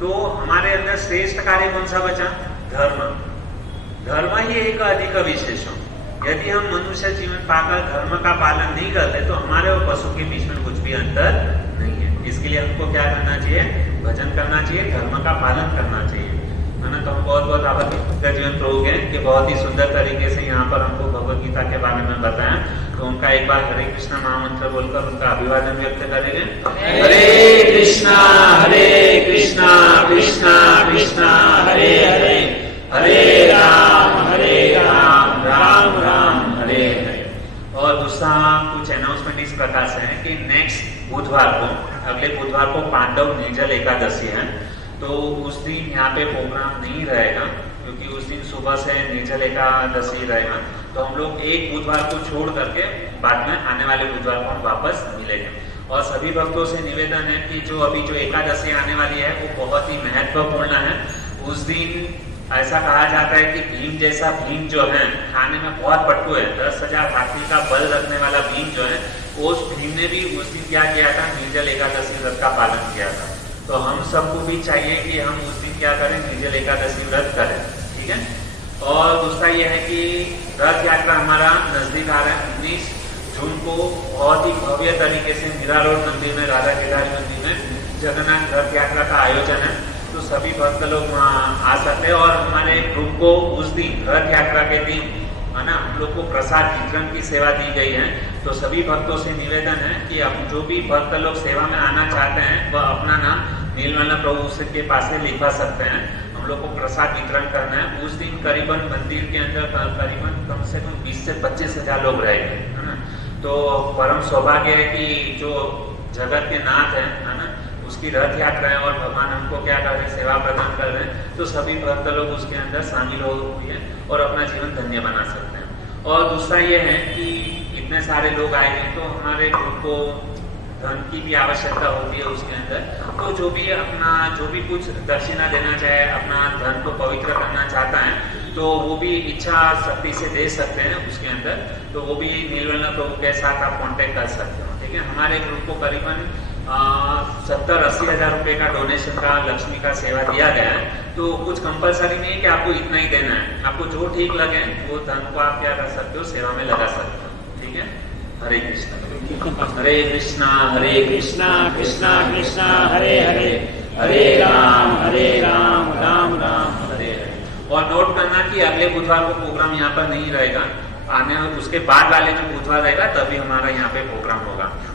तो हमारे अंदर श्रेष्ठ कार्य कौन सा बचा? धर्म। धर्म ही एक अधिक विशेषो। यदि हम मनुष्य जीवन पाकर धर्म का पालन नहीं करते तो हमारे और पशु के बीच में कुछ भी अंतर नहीं है। इसके लिए हमको क्या करना चाहिए? भजन करना चाहिए, धर्म का पालन करना चाहिए, है ना। तो हम बहुत बहुत आभारी जीवन प्रभु के कि बहुत ही सुंदर तरीके से यहाँ पर हमको भगवद गीता के बारे में बताया। तो उनका एक बार हरे कृष्णा महामंत्र बोलकर उनका अभिवादन व्यक्त करेंगे। हरे कृष्णा कृष्णा कृष्णा हरे हरे, हरे राम राम राम हरे हरे। और दूसरा कुछ अनाउंसमेंट इस प्रकार से है कि नेक्स्ट बुधवार को, अगले बुधवार को पांडव निर्जल एकादशी है। तो उस दिन यहाँ पे प्रोग्राम नहीं रहेगा, क्योंकि उस दिन सुबह से निर्जल एकादशी रहेगा। तो हम लोग एक बुधवार को छोड़ करके बाद में आने वाले बुधवार को हम वापस मिलेंगे। और सभी भक्तों से निवेदन है कि जो अभी जो एकादशी आने वाली है वो बहुत ही महत्वपूर्ण है। उस दिन ऐसा कहा जाता है कि भीम जैसा भीम जो है खाने में बहुत पट्टू है, 10,000 हाथी का बल रखने वाला भीम जो है, उस भीम ने भी उस दिन क्या किया था? निर्जल एकादशी व्रत का पालन किया था। तो हम सबको भी चाहिए कि हम उस दिन क्या करें? निर्जल एकादशी व्रत करें, ठीक है। और दूसरा ये है कि रथ यात्रा हमारा नजदीक आ रहा है। 19 जून को बहुत ही भव्य तरीके से मीरा रोड मंदिर में, राधा केदारी मंदिर में जगन्नाथ रथ यात्रा का आयोजन है। तो सभी भक्त लोग वहाँ आ सकते हैं। और हमारे ग्रुप को उस दिन रथ यात्रा के दिन, है ना, हम लोग को प्रसाद वितरण की सेवा दी गई है। तो सभी भक्तों से निवेदन है कि अब जो भी भक्त लोग सेवा में आना चाहते हैं वह अपना नाम नीलमणि प्रभु के पास में लिखवा सकते हैं। हम लोग को प्रसाद वितरण करना है। उस दिन करीबन मंदिर के अंदर करीबन कम से कम 20 से 25 हजार लोग रहेंगे, है ना। तो परम सौभाग्य है कि जो जगत के नाथ है ना, उसकी रथ यात्रा है और भगवान हमको क्या कर रहे हैं? सेवा प्रदान कर रहे हैं। तो सभी भक्त लोग उसके अंदर शामिल हो हुए हैं और अपना जीवन धन्य बना सकते हैं। और दूसरा ये है कि इतने सारे लोग आएंगे तो हमारे ग्रुप को धन की भी आवश्यकता होती है उसके अंदर। तो जो भी कुछ दक्षिणा देना चाहे, अपना धन को पवित्र करना चाहता है, तो वो भी इच्छा शक्ति से दे सकते हैं उसके अंदर। तो वो भी नीलमणि प्रभु के साथ आप कांटेक्ट कर सकते हो, ठीक है। हमारे ग्रुप को करीबन 70-80 हजार रुपए का डोनेशन का लक्ष्मी का सेवा दिया गया है। तो कुछ कंपलसरी नहीं है कि आपको इतना ही देना है। आपको जो ठीक लगे वो धन को आप क्या कर सकते हो? सेवा में लगा सकते हो, ठीक है। हरे कृष्णा हरे कृष्णा कृष्णा कृष्णा हरे हरे, हरे राम राम राम हरे हरे। और नोट करना कि अगले बुधवार को प्रोग्राम यहाँ पर नहीं रहेगा, आने उसके बाद वाले जो बुधवार रहेगा तभी हमारा यहाँ पे प्रोग्राम होगा।